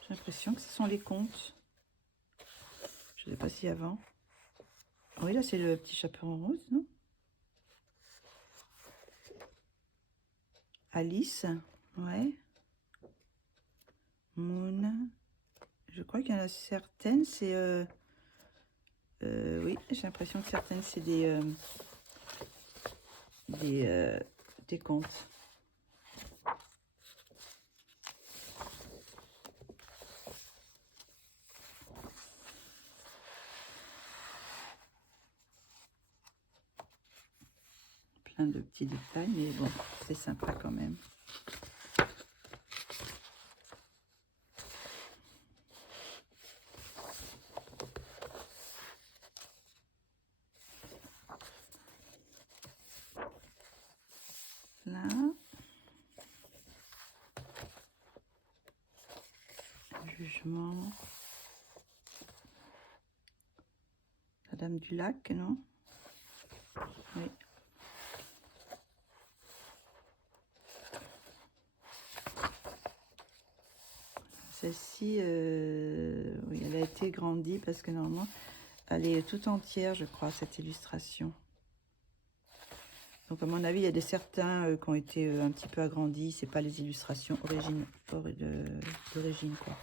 J'ai l'impression que ce sont les contes. Je ne sais pas si avant. Oui, là, c'est le petit chaperon rose, non? Alice. Ouais. Moon. Je crois qu'il y en a certaines, c'est... oui, j'ai l'impression que certaines, c'est des contes. Plein de petits détails, mais bon, c'est sympa quand même. Là. Jugement. La Dame du Lac, non? Oui. Celle-ci, oui, elle a été grandie parce que normalement, elle est toute entière, je crois, cette illustration. Donc, à mon avis, il y a des certains qui ont été un petit peu agrandis. C'est pas les illustrations d'origine, quoi.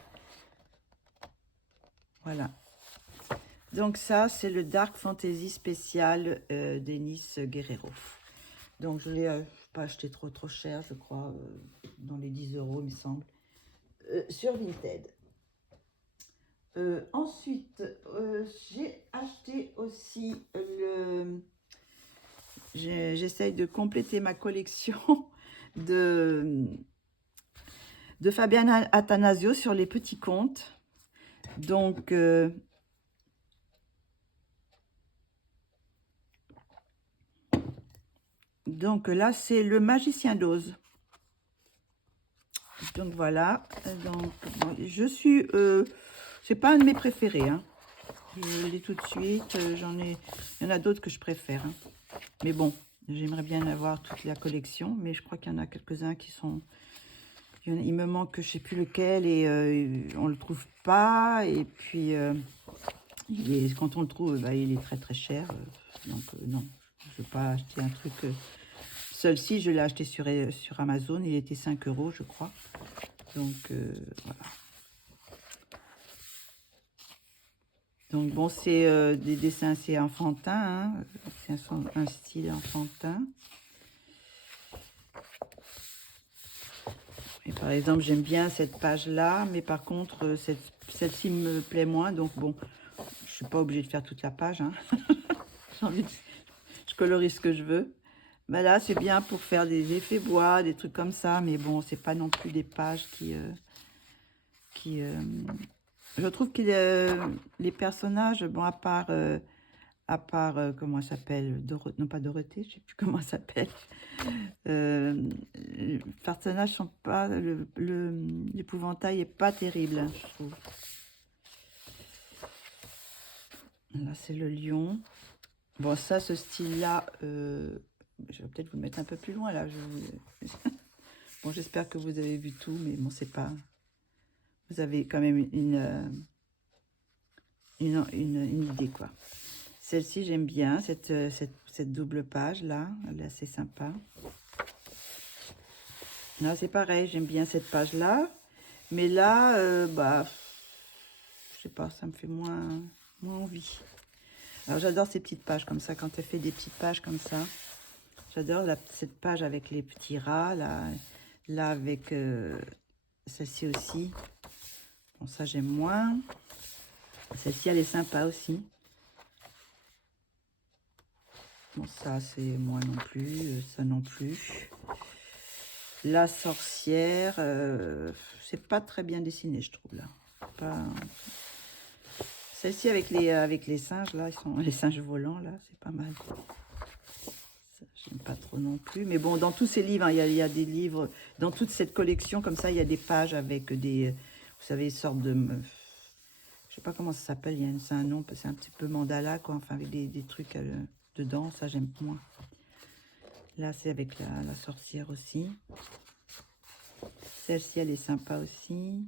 Voilà. Donc, ça, c'est le Dark Fantasy spécial d'Enis Guerrero. Donc, je l'ai pas acheté trop cher, je crois, dans les 10 €, il me semble, sur Vinted. Ensuite, j'ai acheté aussi le... J'essaye de compléter ma collection de Fabiana Attanasio sur les petits contes. Donc, là, c'est le Magicien d'Oz. Donc voilà. Donc, bon, je suis... c'est pas un de mes préférés. Hein. Je le dis tout de suite. Il y en a d'autres que je préfère. Hein. Mais bon, j'aimerais bien avoir toute la collection. Mais je crois qu'il y en a quelques-uns qui sont... Il me manque, je sais plus lequel, et on le trouve pas. Et puis, quand on le trouve, bah, il est très cher. Donc, non, je ne veux pas acheter un truc... Celui-ci, je l'ai acheté sur Amazon. Il était 5 €, je crois. Donc, voilà. Donc, bon, c'est des dessins assez enfantins. Hein. C'est un style enfantin. Et par exemple, j'aime bien cette page-là. Mais par contre, celle-ci me plaît moins. Donc, bon, je suis pas obligée de faire toute la page. Hein. Je colorie ce que je veux. Ben là, c'est bien pour faire des effets bois, des trucs comme ça. Mais bon, c'est pas non plus des pages qui je trouve que les personnages, bon, à part comment elle s'appelle, non pas Dorothée, je sais plus comment elle s'appelle. Les personnages sont pas, l'épouvantail est pas terrible, hein, je trouve. Là, c'est le lion. Bon, ça, ce style-là, je vais peut-être vous le mettre un peu plus loin, là. Bon, j'espère que vous avez vu tout, mais bon, c'est pas... Vous avez quand même une idée, quoi. Celle-ci, j'aime bien, cette double page-là. Elle est assez sympa. Là, c'est pareil, j'aime bien cette page-là. Mais là, bah, je sais pas, ça me fait moins envie. Alors, j'adore ces petites pages comme ça, quand elle fait des petites pages comme ça. J'adore cette page avec les petits rats, là avec celle-ci aussi. Bon, ça, j'aime moins. Celle-ci, elle est sympa aussi. Bon, ça, c'est moi non plus, ça non plus. La sorcière, c'est pas très bien dessiné, je trouve, là. Pas... Celle-ci avec les singes, là, les singes volants, là, c'est pas mal. J'aime pas trop non plus. Mais bon, dans tous ces livres, hein, il y a des livres, dans toute cette collection, comme ça, il y a des pages avec des, vous savez, sortes de... Je sais pas comment ça s'appelle, c'est un nom, c'est un petit peu mandala, quoi, enfin, avec des trucs dedans, ça, j'aime moins. Là, c'est avec la sorcière aussi. Celle-ci, elle est sympa aussi.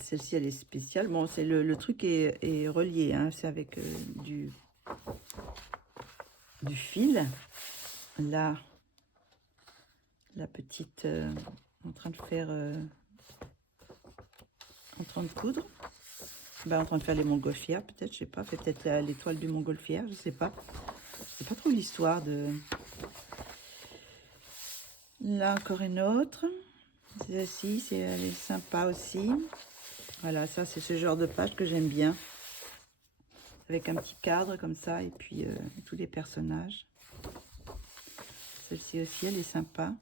Celle-ci, elle est spéciale. Bon, c'est le truc est relié, hein, c'est avec du fil. Là, la petite en train de faire en train de coudre, ben, en train de faire les montgolfières peut-être, je sais pas, peut-être l'étoile du montgolfière, je sais pas trop l'histoire de. Là encore une autre, celle-ci elle est sympa aussi. Voilà, ça c'est ce genre de page que j'aime bien, avec un petit cadre comme ça et puis tous les personnages. Celle-ci aussi elle est sympa.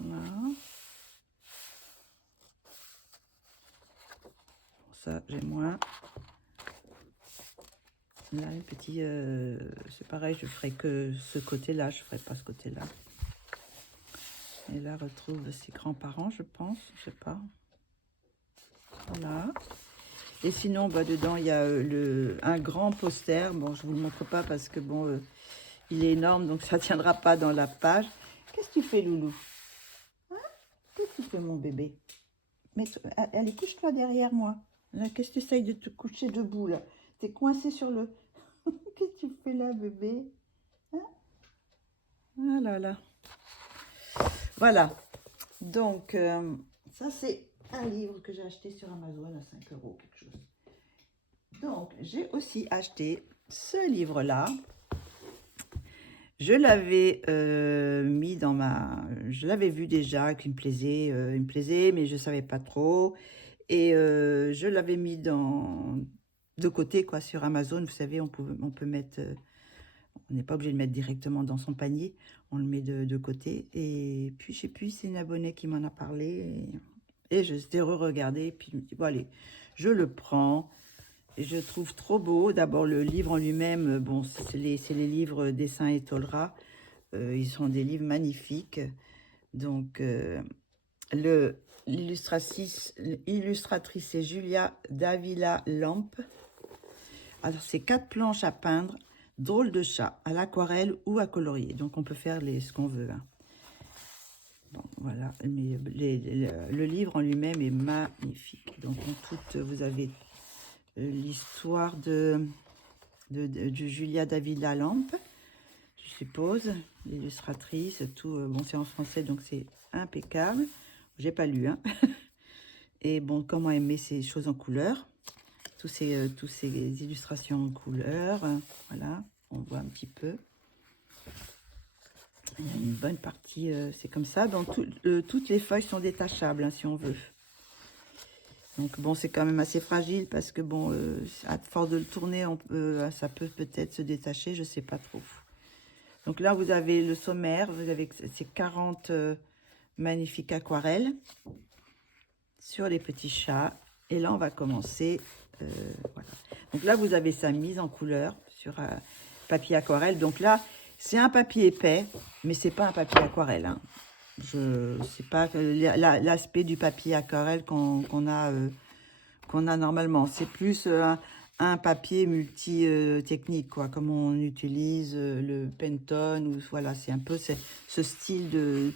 Voilà. Ça j'ai moins. Là un petit, c'est pareil, je ferai que ce côté-là, je ferai pas ce côté-là. Et là retrouve ses grands-parents, je pense, je sais pas. Voilà. Et sinon, bah, dedans, il y a un grand poster. Bon, je vous le montre pas parce que bon, il est énorme, donc ça tiendra pas dans la page. Qu'est-ce que tu fais, Loulou? Hein? Qu'est-ce que tu fais, mon bébé? Allez, couche-toi derrière moi. Là, qu'est-ce que tu essayes de te coucher debout, là? T'es coincé sur le... Qu'est-ce que tu fais là, bébé? Hein? Ah là là. Voilà. Donc, ça, c'est un livre que j'ai acheté sur Amazon à 5 € quelque chose. Donc, j'ai aussi acheté ce livre-là. Je l'avais mis dans ma... Je l'avais vu déjà, qu'il me plaisait, mais je ne savais pas trop. Et je l'avais mis de côté, quoi, sur Amazon. Vous savez, on peut mettre... on n'est pas obligé de mettre directement dans son panier. On le met de côté. Et puis, je sais plus, c'est une abonnée qui m'en a parlé. Et je l'ai re-regardé. Puis, je me dis, bon, allez, je le prends. Je trouve trop beau. D'abord, le livre en lui-même, bon, c'est les livres Dessin et Tolera. Ils sont des livres magnifiques. Donc, l'illustratrice, c'est Julia Davila Lampe. Alors, c'est 4 planches à peindre, drôle de chat, à l'aquarelle ou à colorier. Donc, on peut faire ce qu'on veut. Hein. Bon, voilà. Mais le livre en lui-même est magnifique. Donc, en tout, vous avez l'histoire de Julia Davila Lampe, je suppose, l'illustratrice, tout. Bon, c'est en français, donc c'est impeccable. J'ai pas lu, hein. Et bon, comment aimer ces choses en couleur, tous ces illustrations en couleur, voilà, on voit un petit peu. Il y a une bonne partie, c'est comme ça. Donc toutes les feuilles sont détachables, hein, si on veut. Donc bon, c'est quand même assez fragile parce que bon, à force de le tourner, ça peut peut-être se détacher, je sais pas trop. Donc là, vous avez le sommaire, vous avez ces 40 magnifiques aquarelles sur les petits chats. Et là, on va commencer. Voilà. Donc là, vous avez sa mise en couleur sur papier aquarelle. Donc là, c'est un papier épais, mais c'est pas un papier aquarelle. Hein. C'est pas l'aspect du papier aquarelle qu'on a normalement. C'est plus un papier multi-technique, quoi, comme on utilise le Pantone, ou voilà, c'est un peu ce style de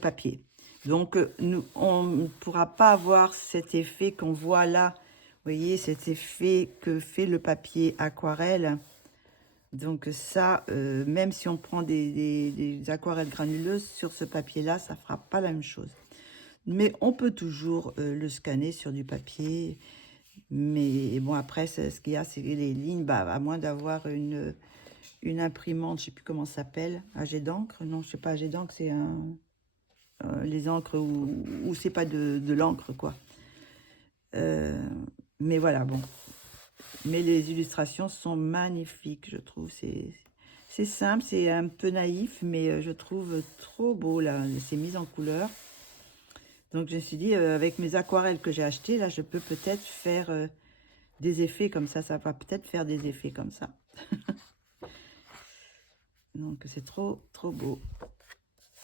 papier. Donc, on ne pourra pas avoir cet effet qu'on voit là. Vous voyez, cet effet que fait le papier aquarelle. Donc ça, même si on prend des aquarelles granuleuses, sur ce papier-là, ça ne fera pas la même chose. Mais on peut toujours le scanner sur du papier. Mais bon, après, ce qu'il y a, c'est les lignes, bah, à moins d'avoir une imprimante, je ne sais plus comment ça s'appelle, à jet d'encre. Non, je ne sais pas, à jet d'encre, c'est les encres où c'est pas de l'encre, quoi. Mais voilà, bon. Mais les illustrations sont magnifiques, je trouve. C'est simple, c'est un peu naïf, mais je trouve trop beau, là, ces mises en couleur. Donc, je me suis dit, avec mes aquarelles que j'ai achetées, là, je peux peut-être faire des effets comme ça. Ça va peut-être faire des effets comme ça. Donc, c'est trop, trop beau.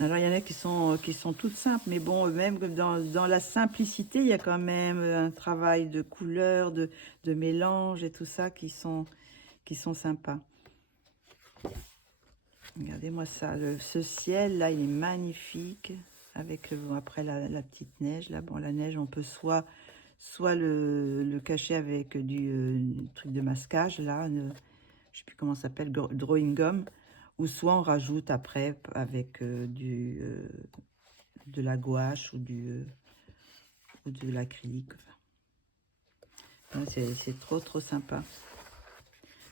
Alors, il y en a qui sont toutes simples, mais bon, même dans la simplicité, il y a quand même un travail de couleur, de mélange et tout ça qui sont sympas. Regardez-moi ça, ce ciel, là, il est magnifique. Avec après la petite neige, là, bon, la neige, on peut soit soit le cacher avec du truc de masquage, là, je sais plus comment ça s'appelle, drawing gum, ou soit on rajoute après avec de la gouache ou de l'acrylique. Enfin, c'est trop sympa.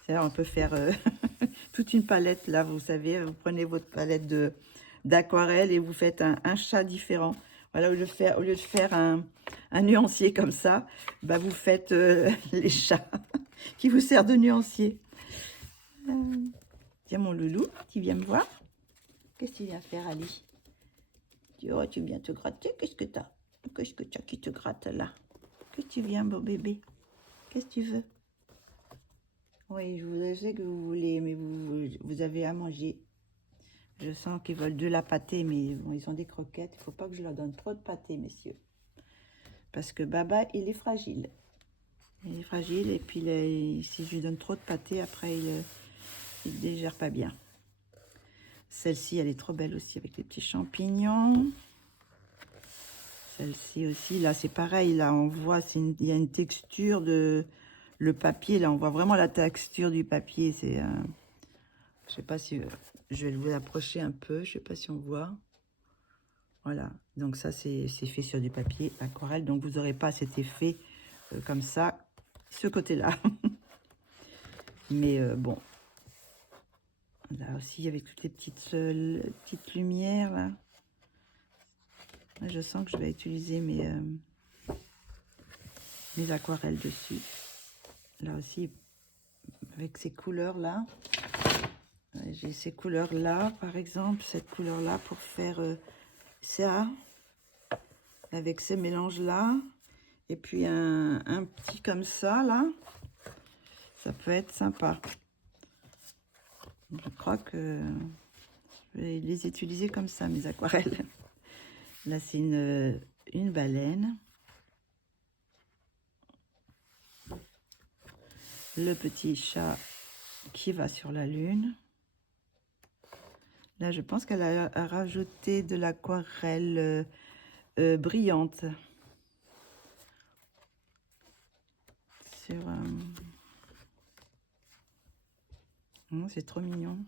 On peut faire toute une palette, là, vous savez, vous prenez votre palette d'aquarelle et vous faites un chat différent. Voilà, au lieu de faire un nuancier comme ça, bah, vous faites les chats qui vous servent de nuancier. Tiens, mon loulou, tu viens me voir? Qu'est-ce que tu viens faire, Ali? Oh, tu viens te gratter? Qu'est-ce que tu as? Qu'est-ce que tu as qui te gratte là? Qu'est-ce que tu viens, beau bébé? Qu'est-ce que tu veux? Oui, je sais que vous voulez, mais vous avez à manger. Je sens qu'ils veulent de la pâtée, mais bon, ils ont des croquettes. Il ne faut pas que je leur donne trop de pâtée, messieurs. Parce que Baba, il est fragile. Il est fragile, et puis si je lui donne trop de pâtée, après, il ne digère pas bien. Celle-ci, elle est trop belle aussi, avec les petits champignons. Celle-ci aussi, là, c'est pareil. Là, on voit, il y a une texture de... Le papier, là, on voit vraiment la texture du papier. C'est... je sais pas si... je vais vous approcher un peu. Je sais pas si on voit. Voilà. Donc ça, c'est fait sur du papier aquarelle. Donc, vous n'aurez pas cet effet comme ça, ce côté-là. Mais bon. Là aussi, avec toutes les petites lumières, là. Là, je sens que je vais utiliser mes aquarelles dessus. Là aussi, avec ces couleurs-là. J'ai ces couleurs-là, par exemple, cette couleur-là pour faire ça, avec ces mélanges-là. Et puis un petit comme ça, là. Ça peut être sympa. Je crois que je vais les utiliser comme ça, mes aquarelles. Là, c'est une baleine. Le petit chat qui va sur la lune. Là, je pense qu'elle a rajouté de l'aquarelle brillante. Sur... Oh, c'est trop mignon.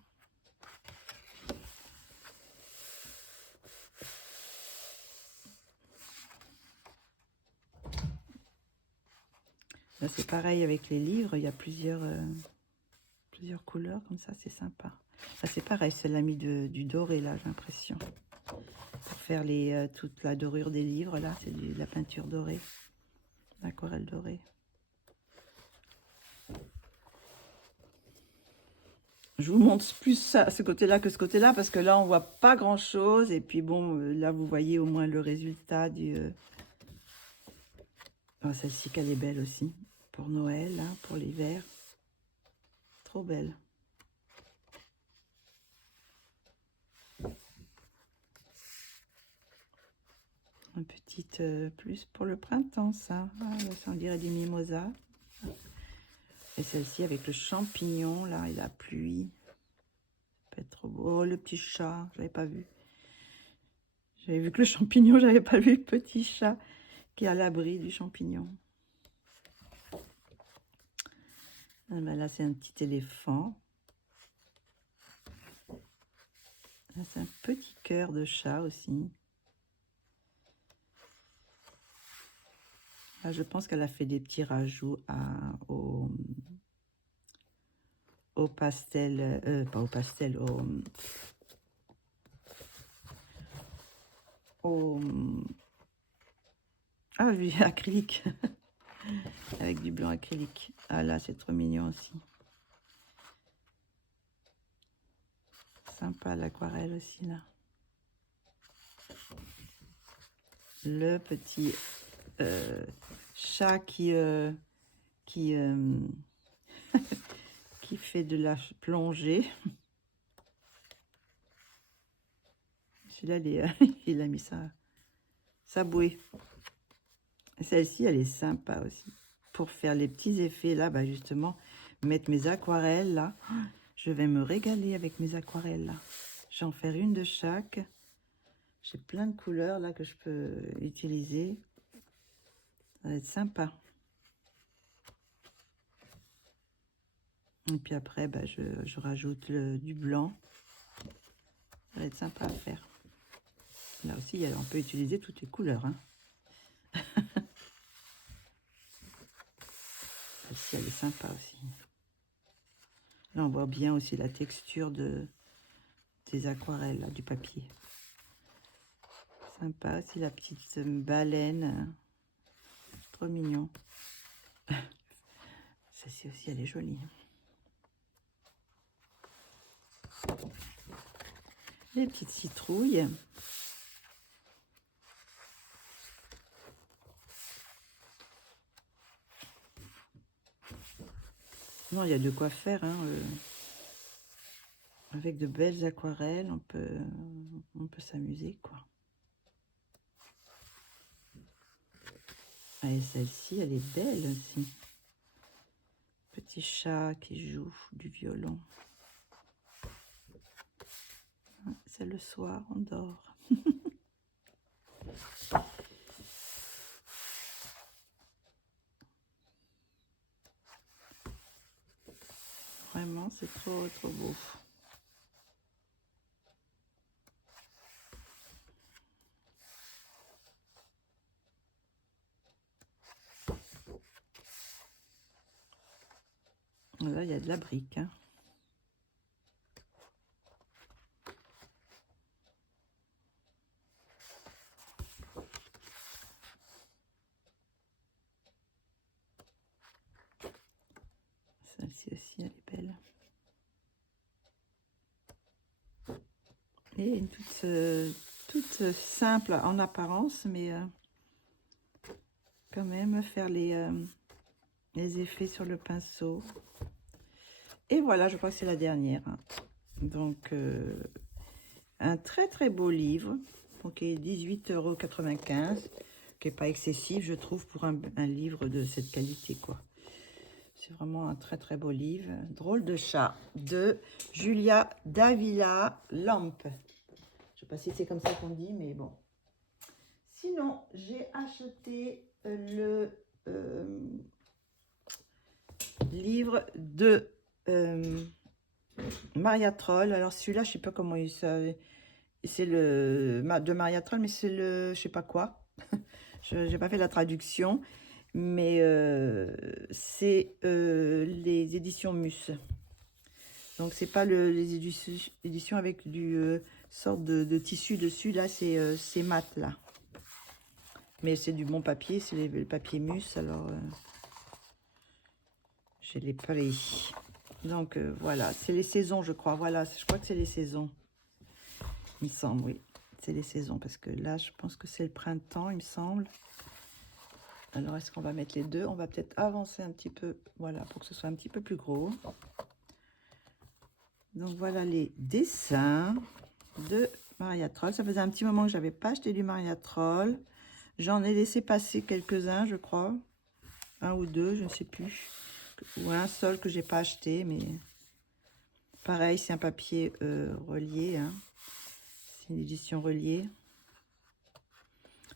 Là, c'est pareil avec les livres. Il y a plusieurs couleurs comme ça. C'est sympa. Là, c'est pareil. C'est l'a mis du doré, là, j'ai l'impression. Pour faire toute la dorure des livres, là, c'est de la peinture dorée. L'aquarelle dorée. Je vous montre plus ça, ce côté-là que ce côté-là, parce que là, on voit pas grand-chose. Et puis, bon, là, vous voyez au moins le résultat du... Oh, celle-ci, qu'elle est belle aussi. Pour Noël, hein, pour l'hiver. Trop belle. Un petit plus pour le printemps, ça. Ah, ça, on dirait du mimosa. Et celle-ci avec le champignon, là, et la pluie. Ça peut être trop beau. Oh, le petit chat, j'avais pas vu. J'avais vu que le champignon, j'avais pas vu le petit chat qui est à l'abri du champignon. Ah ben là, c'est un petit éléphant. C'est un petit cœur de chat aussi. Là, je pense qu'elle a fait des petits rajouts au pastel, pas au pastel, ah oui, acrylique. Avec du blanc acrylique. Ah là, c'est trop mignon aussi. Sympa l'aquarelle aussi, là. Le petit chat qui fait de la plongée. Celui-là, il a mis sa bouée. Celle-ci, elle est sympa aussi. Pour faire les petits effets, là, bah justement, mettre mes aquarelles, là. Je vais me régaler avec mes aquarelles, là. Je vais en faire une de chaque. J'ai plein de couleurs, là, que je peux utiliser. Ça va être sympa. Et puis après, bah, je rajoute du blanc. Ça va être sympa à faire. Là aussi, on peut utiliser toutes les couleurs. Hein. Celle-ci, elle est sympa aussi. Là, on voit bien aussi la texture des aquarelles, là, du papier. Sympa, c'est la petite baleine. Trop mignon. Celle-ci aussi, elle est jolie. Les petites citrouilles. Non, il y a de quoi faire. Hein, avec de belles aquarelles, on peut s'amuser, quoi. Et celle-ci, elle est belle aussi. Petit chat qui joue du violon. C'est le soir, on dort. Vraiment, c'est trop, trop beau. Là, il y a de la brique. Hein. Celle-ci aussi, elle est belle. Et une toute simple en apparence, mais quand même faire les effets sur le pinceau. Et voilà, je crois que c'est la dernière. Hein. Donc, un très très beau livre, donc 18,95 €, qui n'est pas excessif, je trouve, pour un livre de cette qualité, quoi. C'est vraiment un très très beau livre. Drôle de chat, de Julia Davila Lampe. Je ne sais pas si c'est comme ça qu'on dit, mais bon. Sinon, j'ai acheté le livre de Maria Troll. Alors celui-là, je ne sais pas comment il s'appelle. C'est le de Maria Troll, mais c'est le je sais pas quoi. Je n'ai pas fait la traduction, mais c'est les éditions Mus. Donc c'est pas les éditions avec du sorte de tissu dessus. Là, c'est mat là. Mais c'est du bon papier, c'est le papier Mus. Alors je l'ai pris. Donc voilà, c'est les saisons, je crois. Voilà, je crois que c'est les saisons. Il me semble, oui. C'est les saisons, parce que là, je pense que c'est le printemps, il me semble. Alors, est-ce qu'on va mettre les deux? On va peut-être avancer un petit peu, voilà, pour que ce soit un petit peu plus gros. Donc, voilà les dessins de Maria Troll. Ça faisait un petit moment que je n'avais pas acheté du Maria Troll. J'en ai laissé passer quelques-uns, je crois. Un ou deux, je ne sais plus. Ou un seul que j'ai pas acheté, mais pareil, c'est un papier relié, hein. C'est une édition reliée.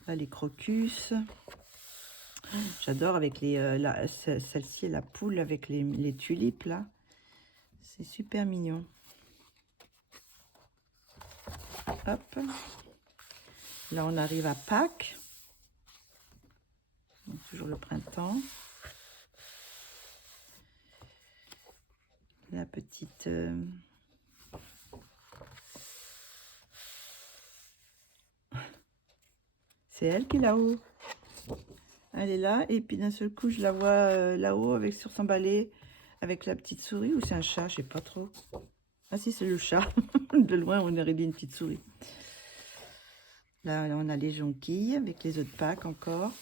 Là, les crocus. J'adore avec les celle-ci, la poule avec les tulipes, là. C'est super mignon. Hop. Là, on arrive à Pâques. Donc, toujours le printemps. La petite... C'est elle qui est là-haut. Elle est là. Et puis, d'un seul coup, je la vois là-haut avec sur son balai avec la petite souris. Ou c'est un chat, je sais pas trop. Ah si, c'est le chat. De loin, on aurait dit une petite souris. Là, on a les jonquilles avec les œufs de Pâques encore.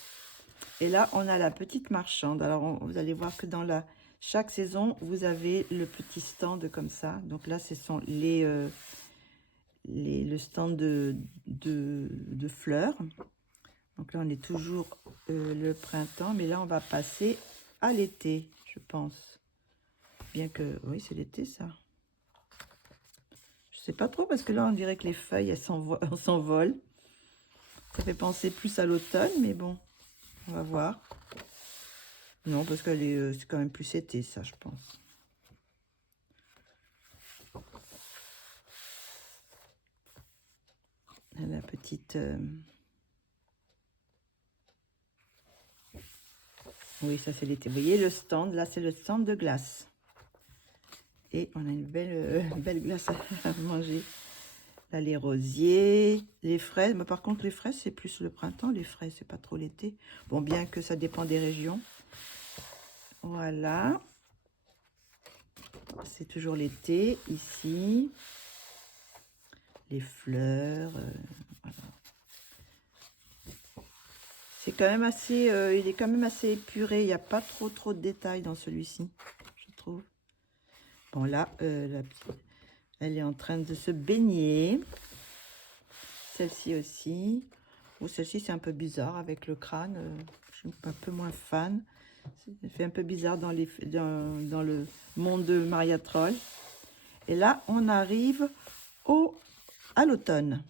Et là, on a la petite marchande. Alors, vous allez voir que dans chaque saison, vous avez le petit stand comme ça. Donc là, ce sont le stand de fleurs. Donc là, on est toujours le printemps. Mais là, on va passer à l'été, je pense. Bien que, oui, c'est l'été, ça. Je sais pas trop, parce que là, on dirait que les feuilles, elles s'envolent. Ça fait penser plus à l'automne, mais bon. On va voir. Non, parce qu'elle est, c'est quand même plus été, ça, je pense. La petite... Oui, ça, c'est l'été. Vous voyez le stand, là, c'est le stand de glace. Et on a une belle glace à manger. Là, les rosiers, les fraises. Mais par contre, les fraises, c'est plus le printemps. Les fraises, c'est pas trop l'été. Bon, bien que ça dépend des régions. Voilà. C'est toujours l'été, ici. Les fleurs. Voilà. C'est quand même assez... il est quand même assez épuré. Il n'y a pas trop de détails dans celui-ci, je trouve. Bon, là, elle est en train de se baigner. Celle-ci aussi. Bon, celle-ci, c'est un peu bizarre avec le crâne. Je suis un peu moins fan. Ça fait un peu bizarre dans le monde de Maria Troll. Et là, on arrive à l'automne.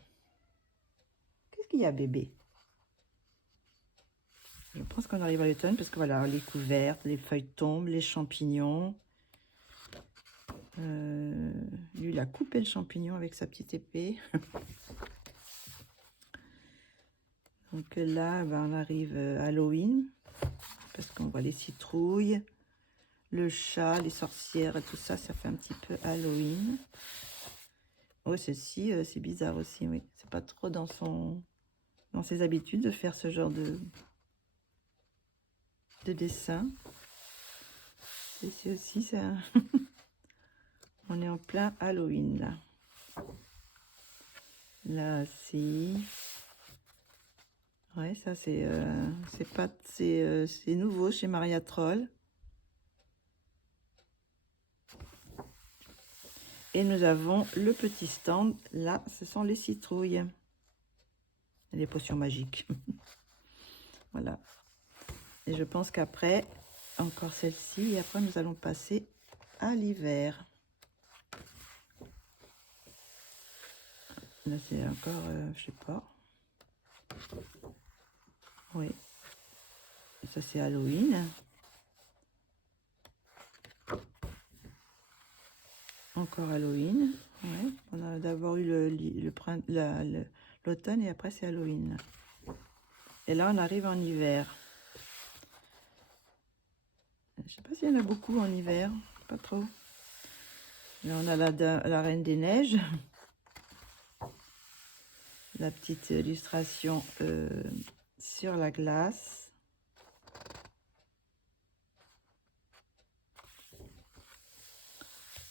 Qu'est-ce qu'il y a, bébé? Je pense qu'on arrive à l'automne parce que voilà, les couvertes, les feuilles tombent, les champignons. Lui, il a coupé le champignon avec sa petite épée. Donc là, ben, on arrive à Halloween, parce qu'on voit les citrouilles, le chat, les sorcières et tout ça, ça fait un petit peu Halloween. Oh, celle-ci, c'est bizarre aussi, oui. C'est pas trop dans ses habitudes de faire ce genre de dessin. Celle-ci aussi, ça... on est en plein Halloween, là. Là, si... Ouais, ça c'est nouveau chez Maria Troll. Et nous avons le petit stand. Là, ce sont les citrouilles. Les potions magiques. Voilà. Et je pense qu'après, encore celle-ci. Et après, nous allons passer à l'hiver. Là, c'est encore, je sais pas. Oui. Ça, c'est Halloween. Encore Halloween. Ouais. On a d'abord eu l'automne et après, c'est Halloween. Et là, on arrive en hiver. Je sais pas s'il y en a beaucoup en hiver. Pas trop. Là, on a la Reine des Neiges. La petite illustration sur la glace.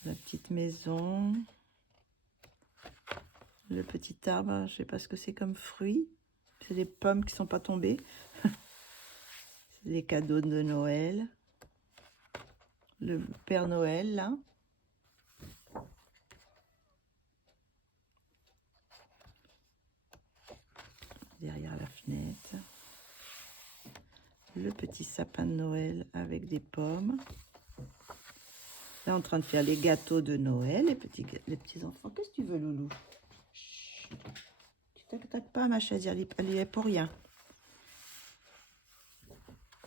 La petite maison. Le petit arbre, je sais pas ce que c'est comme fruit. C'est des pommes qui sont pas tombées. C'est les cadeaux de Noël. Le Père Noël, là. Derrière la fenêtre. Le petit sapin de Noël avec des pommes. Là, en train de faire les gâteaux de Noël, les petits enfants. Qu'est-ce que tu veux, Loulou? Chut. Tu t'attaques pas à ma chaise, elle y est pour rien.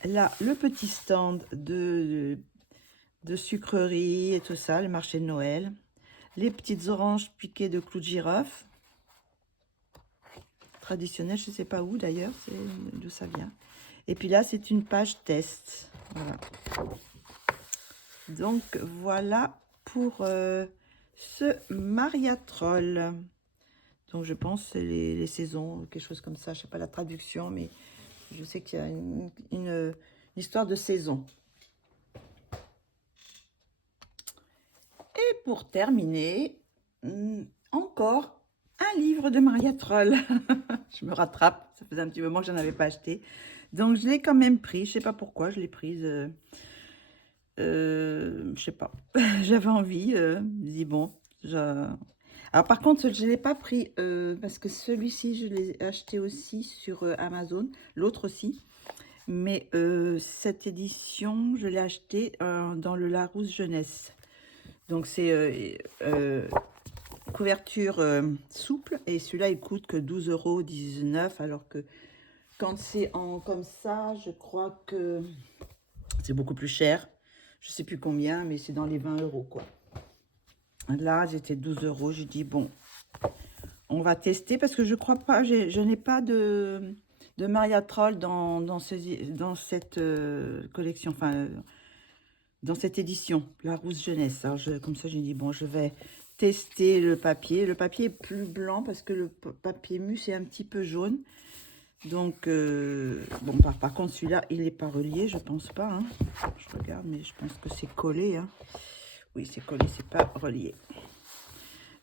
Là, le petit stand de sucreries et tout ça, le marché de Noël. Les petites oranges piquées de clous de girofle. Traditionnel, je ne sais pas où d'ailleurs, c'est d'où ça vient. Et puis là, c'est une page test. Voilà. Donc, voilà pour ce Maria Troll. Donc, je pense que c'est les saisons, quelque chose comme ça. Je ne sais pas la traduction, mais je sais qu'il y a une histoire de saison. Et pour terminer, encore un livre de Maria Troll. Je me rattrape, ça faisait un petit moment que je n'en avais pas acheté. Donc, je l'ai quand même pris. Je ne sais pas pourquoi je l'ai prise. Je sais pas. J'avais envie. Je dis bon. Alors, par contre, je ne l'ai pas pris parce que celui-ci, je l'ai acheté aussi sur Amazon. L'autre aussi. Mais cette édition, je l'ai acheté dans le Larousse Jeunesse. Donc, c'est couverture souple. Et celui-là, il coûte que 12,19 € alors que quand c'est en comme ça, je crois que c'est beaucoup plus cher. Je sais plus combien, mais c'est dans les 20 euros, quoi. Là, j'étais 12 euros. J'ai dit, bon, on va tester parce que je crois pas, je n'ai pas de Maria Troll dans cette collection, enfin, dans cette édition, la Rousse Jeunesse. Alors, comme ça, j'ai dit, bon, je vais tester le papier. Le papier est plus blanc parce que le papier mus est un petit peu jaune. Donc, bon, par contre, celui-là, il n'est pas relié, je pense pas. Hein. Je regarde, mais je pense que c'est collé. Hein. Oui, c'est collé, c'est pas relié.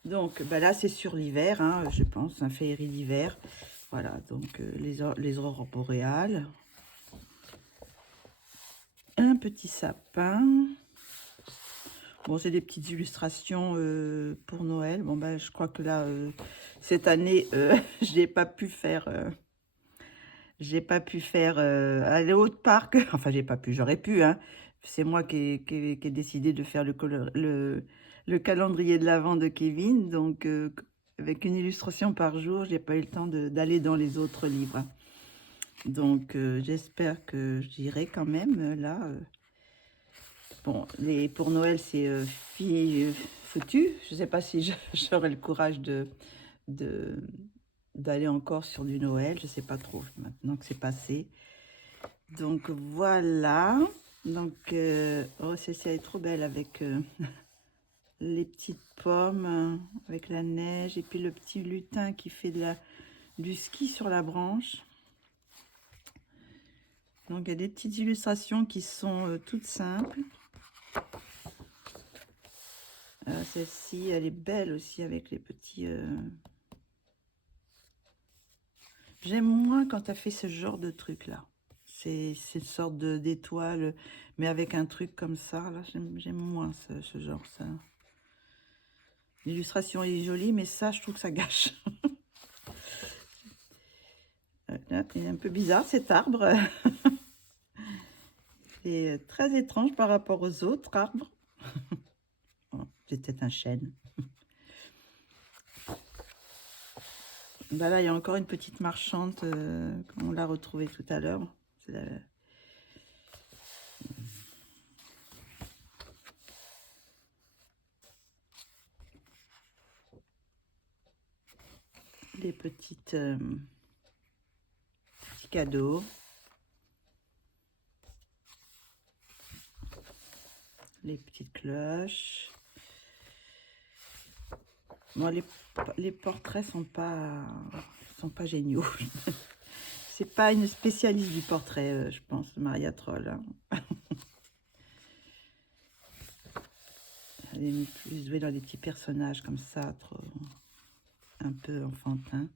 Donc, bah là, c'est sur l'hiver, hein, je pense, un féerie d'hiver. Voilà, donc les aurores boréales. Un petit sapin. Bon, c'est des petites illustrations pour Noël. Bon, bah, je crois que là, cette année, je n'ai pas pu faire... aller au parc. Enfin, j'ai pas pu, j'aurais pu, hein. C'est moi qui ai décidé de faire le calendrier de l'Avent de Kevin. Donc, avec une illustration par jour, j'ai pas eu le temps d'aller dans les autres livres. Donc, j'espère que j'irai quand même, là. Bon, pour Noël, c'est filles foutues. Je sais pas si j'aurai le courage d'aller encore sur du Noël. Je sais pas trop, maintenant que c'est passé. Donc voilà, donc oh, celle-ci est trop belle avec les petites pommes, avec la neige et puis le petit lutin qui fait du ski sur la branche. Donc il y a des petites illustrations qui sont toutes simples. Celle-ci, elle est belle aussi avec les petits... J'aime moins quand tu as fait ce genre de truc là. C'est une sorte d'étoile, mais avec un truc comme ça. Là, j'aime moins ce genre. Ça. L'illustration est jolie, mais ça, je trouve que ça gâche. Là, il est un peu bizarre cet arbre. C'est très étrange par rapport aux autres arbres. Oh, c'est peut-être un chêne. Bah là, il y a encore une petite marchande, on l'a retrouvée tout à l'heure. Les petits cadeaux. Les petites cloches. Bon, les portraits sont pas géniaux. C'est pas une spécialiste du portrait, je pense, Maria Troll. Hein. Elle est plus douée dans des petits personnages comme ça, un peu enfantin.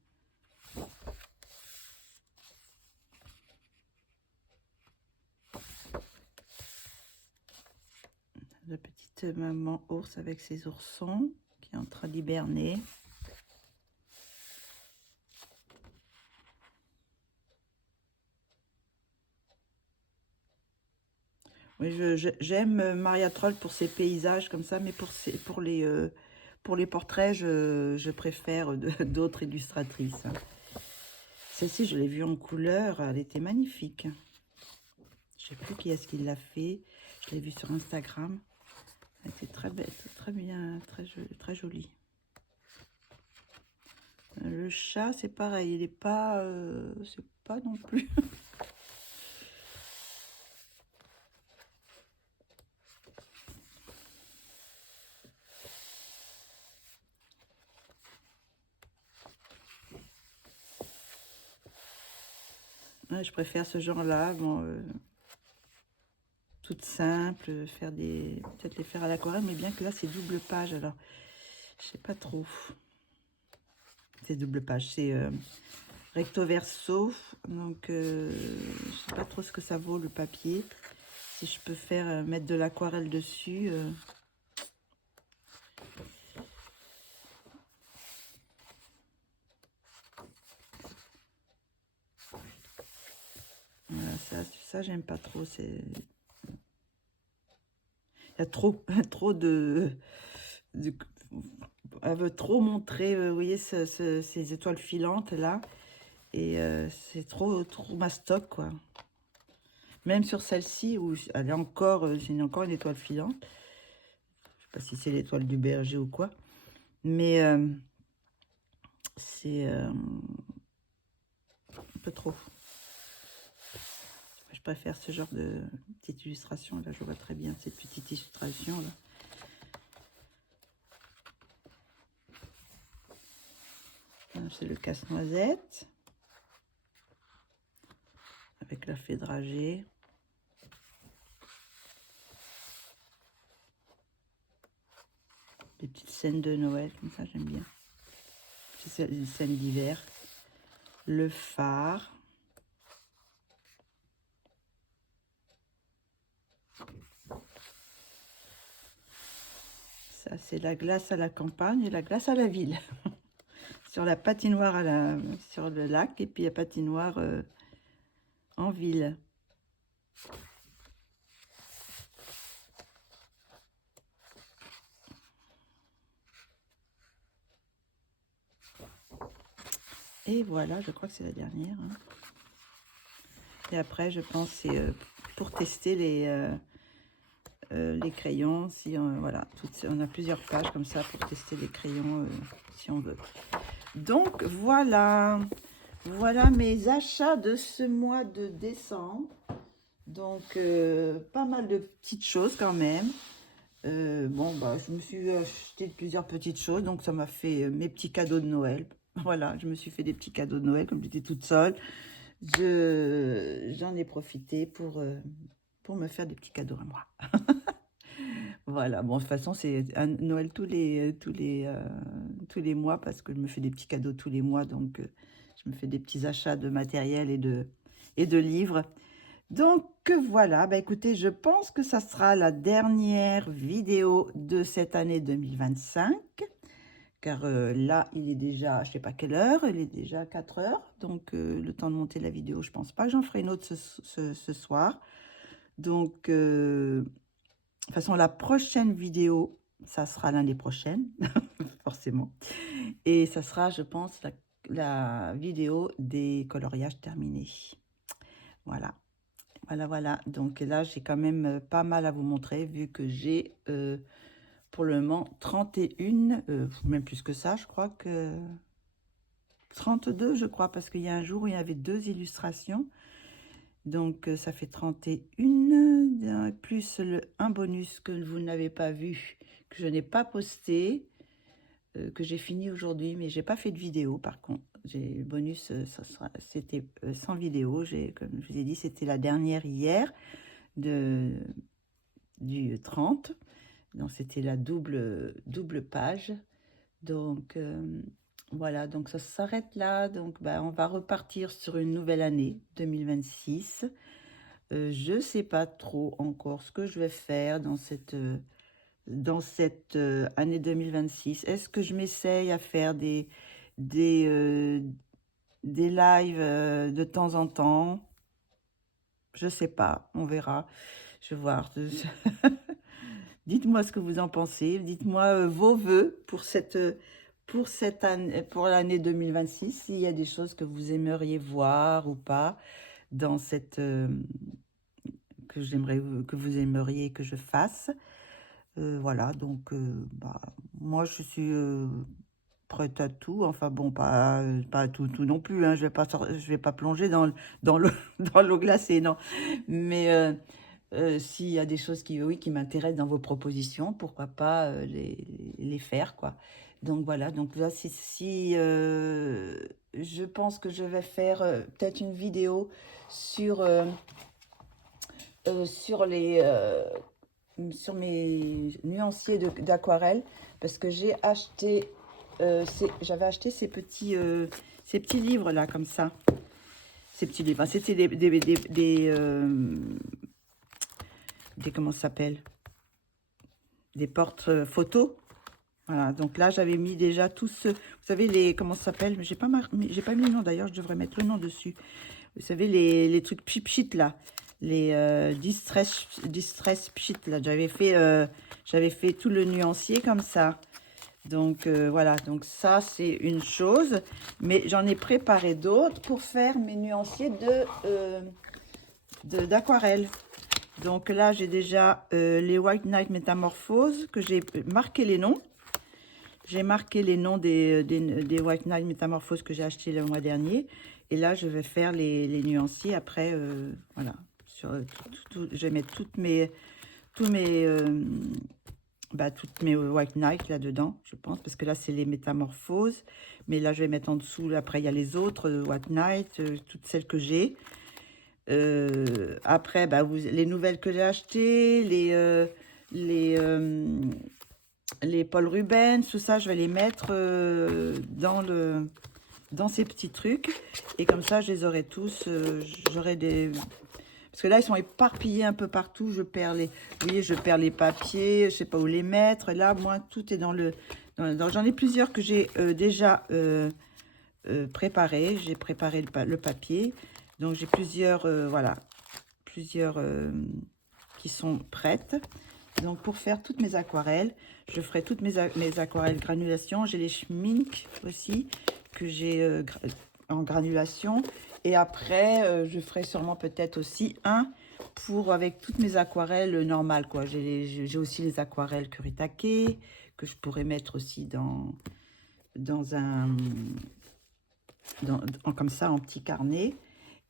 La petite maman ours avec ses oursons qui est en train d'hiberner. Oui, j'aime Maria Troll pour ses paysages comme ça, mais pour les portraits, je préfère d'autres illustratrices. Celle-ci, je l'ai vue en couleur, elle était magnifique. Je ne sais plus qui est-ce qui l'a fait. Je l'ai vue sur Instagram. Elle était très belle, très bien, très jolie. Le chat, c'est pareil, il est pas, c'est pas non plus. Ouais, je préfère ce genre-là, bon, toute simple, peut-être les faire à l'aquarelle, mais bien que là c'est double page, alors je sais pas trop. C'est double page, c'est recto verso, donc je sais pas trop ce que ça vaut le papier. Si je peux faire mettre de l'aquarelle dessus. Voilà, ça j'aime pas trop. Il y a trop elle veut trop montrer, vous voyez, ces étoiles filantes là. Et c'est trop mastoc, quoi. Même sur celle-ci, où elle est encore, j'ai encore une étoile filante. Je sais pas si c'est l'étoile du berger ou quoi. Mais c'est un peu trop. Je préfère ce genre de petite illustration. Là, je vois très bien cette petite illustration, là. C'est le casse-noisette. Avec la fée dragée. Des petites scènes de Noël, comme ça, j'aime bien. C'est une scène d'hiver. Le phare. Ça, c'est la glace à la campagne et la glace à la ville. Sur la patinoire sur le lac, et puis la patinoire en ville. Et voilà, je crois que c'est la dernière. Hein. Et après, je pense c'est pour tester les crayons. Si voilà, on a plusieurs pages comme ça pour tester les crayons si on veut. Donc voilà, voilà mes achats de ce mois de décembre. Donc pas mal de petites choses quand même. Bon, bah, je me suis acheté plusieurs petites choses, donc ça m'a fait mes petits cadeaux de Noël. Voilà, je me suis fait des petits cadeaux de Noël, comme j'étais toute seule. J'en ai profité pour me faire des petits cadeaux à moi. Voilà, bon, de toute façon, c'est un Noël tous les mois, parce que je me fais des petits cadeaux tous les mois, donc je me fais des petits achats de matériel et de livres. Donc voilà, bah écoutez, je pense que ça sera la dernière vidéo de cette année 2025, car là, il est déjà, je sais pas quelle heure, il est déjà 4 heures, donc le temps de monter la vidéo, je pense pas que j'en ferai une autre ce soir. Donc, de toute façon, la prochaine vidéo, ça sera l'année prochaine, forcément, et ça sera, je pense, la vidéo des coloriages terminés. Voilà. Voilà, voilà. Donc là, j'ai quand même pas mal à vous montrer, vu que j'ai pour le moment 31, même plus que ça, je crois que 32, je crois, parce qu'il y a un jour où il y avait 2 illustrations. Donc ça fait 31, plus un bonus que vous n'avez pas vu, que je n'ai pas posté, que j'ai fini aujourd'hui, mais j'ai pas fait de vidéo par contre. J'ai le bonus, c'était sans vidéo. Comme je vous ai dit, c'était la dernière hier du 30. Donc c'était la double page. Donc voilà, donc ça s'arrête là. Donc on va repartir sur une nouvelle année 2026. Je sais pas trop encore ce que je vais faire dans cette année 2026. Est-ce que je m'essaye à faire des lives de temps en temps? Je sais pas, on verra. Je vais voir. Dites-moi ce que vous en pensez. Dites-moi vos vœux pour cette année, pour l'année 2026. S'il y a des choses que vous aimeriez voir ou pas dans que vous aimeriez que je fasse. Voilà, donc moi je suis prête à tout. Enfin bon, pas à tout non plus. Hein. Je vais pas plonger dans l'eau dans l'eau glacée, non. Mais s'il y a des choses qui m'intéressent dans vos propositions, pourquoi pas les faire, quoi. Donc voilà, donc là, je pense que je vais faire peut-être une vidéo sur, sur sur mes nuanciers d'aquarelle, parce que j'avais acheté ces petits livres là, comme ça. Ces petits livres, c'était comment ça s'appelle, des portes photos. Voilà, donc là j'avais mis déjà tous ceux, vous savez, comment ça s'appelle, mais j'ai pas mis le nom, d'ailleurs je devrais mettre le nom dessus. Vous savez, les trucs pchit là, les distress pchit là, j'avais fait tout le nuancier comme ça. Donc voilà, donc ça c'est une chose, mais j'en ai préparé d'autres pour faire mes nuanciers d'aquarelle. Donc là j'ai déjà les White Knight Métamorphose que j'ai marqué les noms. J'ai marqué les noms des White Knight Métamorphose que j'ai acheté le mois dernier. Et là je vais faire les nuanciers après, voilà. Je vais mettre toutes mes White Knight là-dedans, je pense, parce que là, c'est les métamorphoses. Mais là, je vais mettre en dessous, après, il y a les autres White Knight, toutes celles que j'ai. Après, bah, les nouvelles que j'ai achetées, les Paul Rubens, tout ça, je vais les mettre dans ces petits trucs. Et comme ça, je les aurai tous. J'aurai des... Parce que là, ils sont éparpillés un peu partout. Je perds les, vous voyez, je perds les papiers. Je sais pas où les mettre. Et là, moi, tout est dans le... J'en ai plusieurs que j'ai déjà préparés. J'ai préparé le papier. Donc, j'ai plusieurs, voilà, plusieurs qui sont prêtes. Donc, pour faire toutes mes aquarelles, je ferai toutes mes aquarelles granulation. J'ai les Schmink aussi que j'ai en granulation. Et après, je ferai sûrement peut-être aussi un pour avec toutes mes aquarelles normales, quoi. J'ai aussi les aquarelles Kuretake que je pourrais mettre aussi dans un... comme ça, en petit carnet.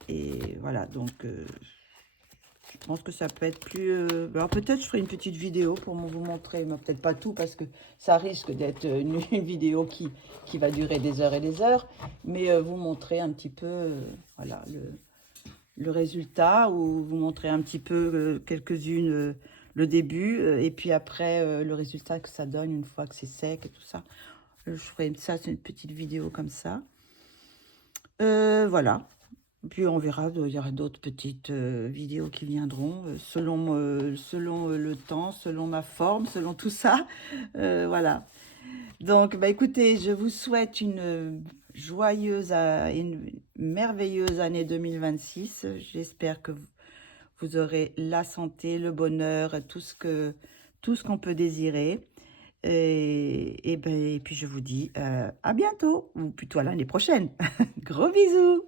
Et voilà, donc... je pense que ça peut être plus... alors peut-être je ferai une petite vidéo pour vous montrer, mais peut-être pas tout parce que ça risque d'être une vidéo qui va durer des heures et des heures. Mais vous montrer un petit peu voilà, le résultat ou vous montrer un petit peu quelques-unes le début et puis après le résultat que ça donne une fois que c'est sec et tout ça. Je ferai ça, c'est une petite vidéo comme ça. Voilà. Puis on verra, il y aura d'autres petites vidéos qui viendront selon le temps, selon ma forme, selon tout ça. Voilà. Donc, bah, écoutez, je vous souhaite une joyeuse, une merveilleuse année 2026. J'espère que vous aurez la santé, le bonheur, tout ce qu'on peut désirer. Et puis je vous dis à bientôt, ou plutôt à l'année prochaine. Gros bisous!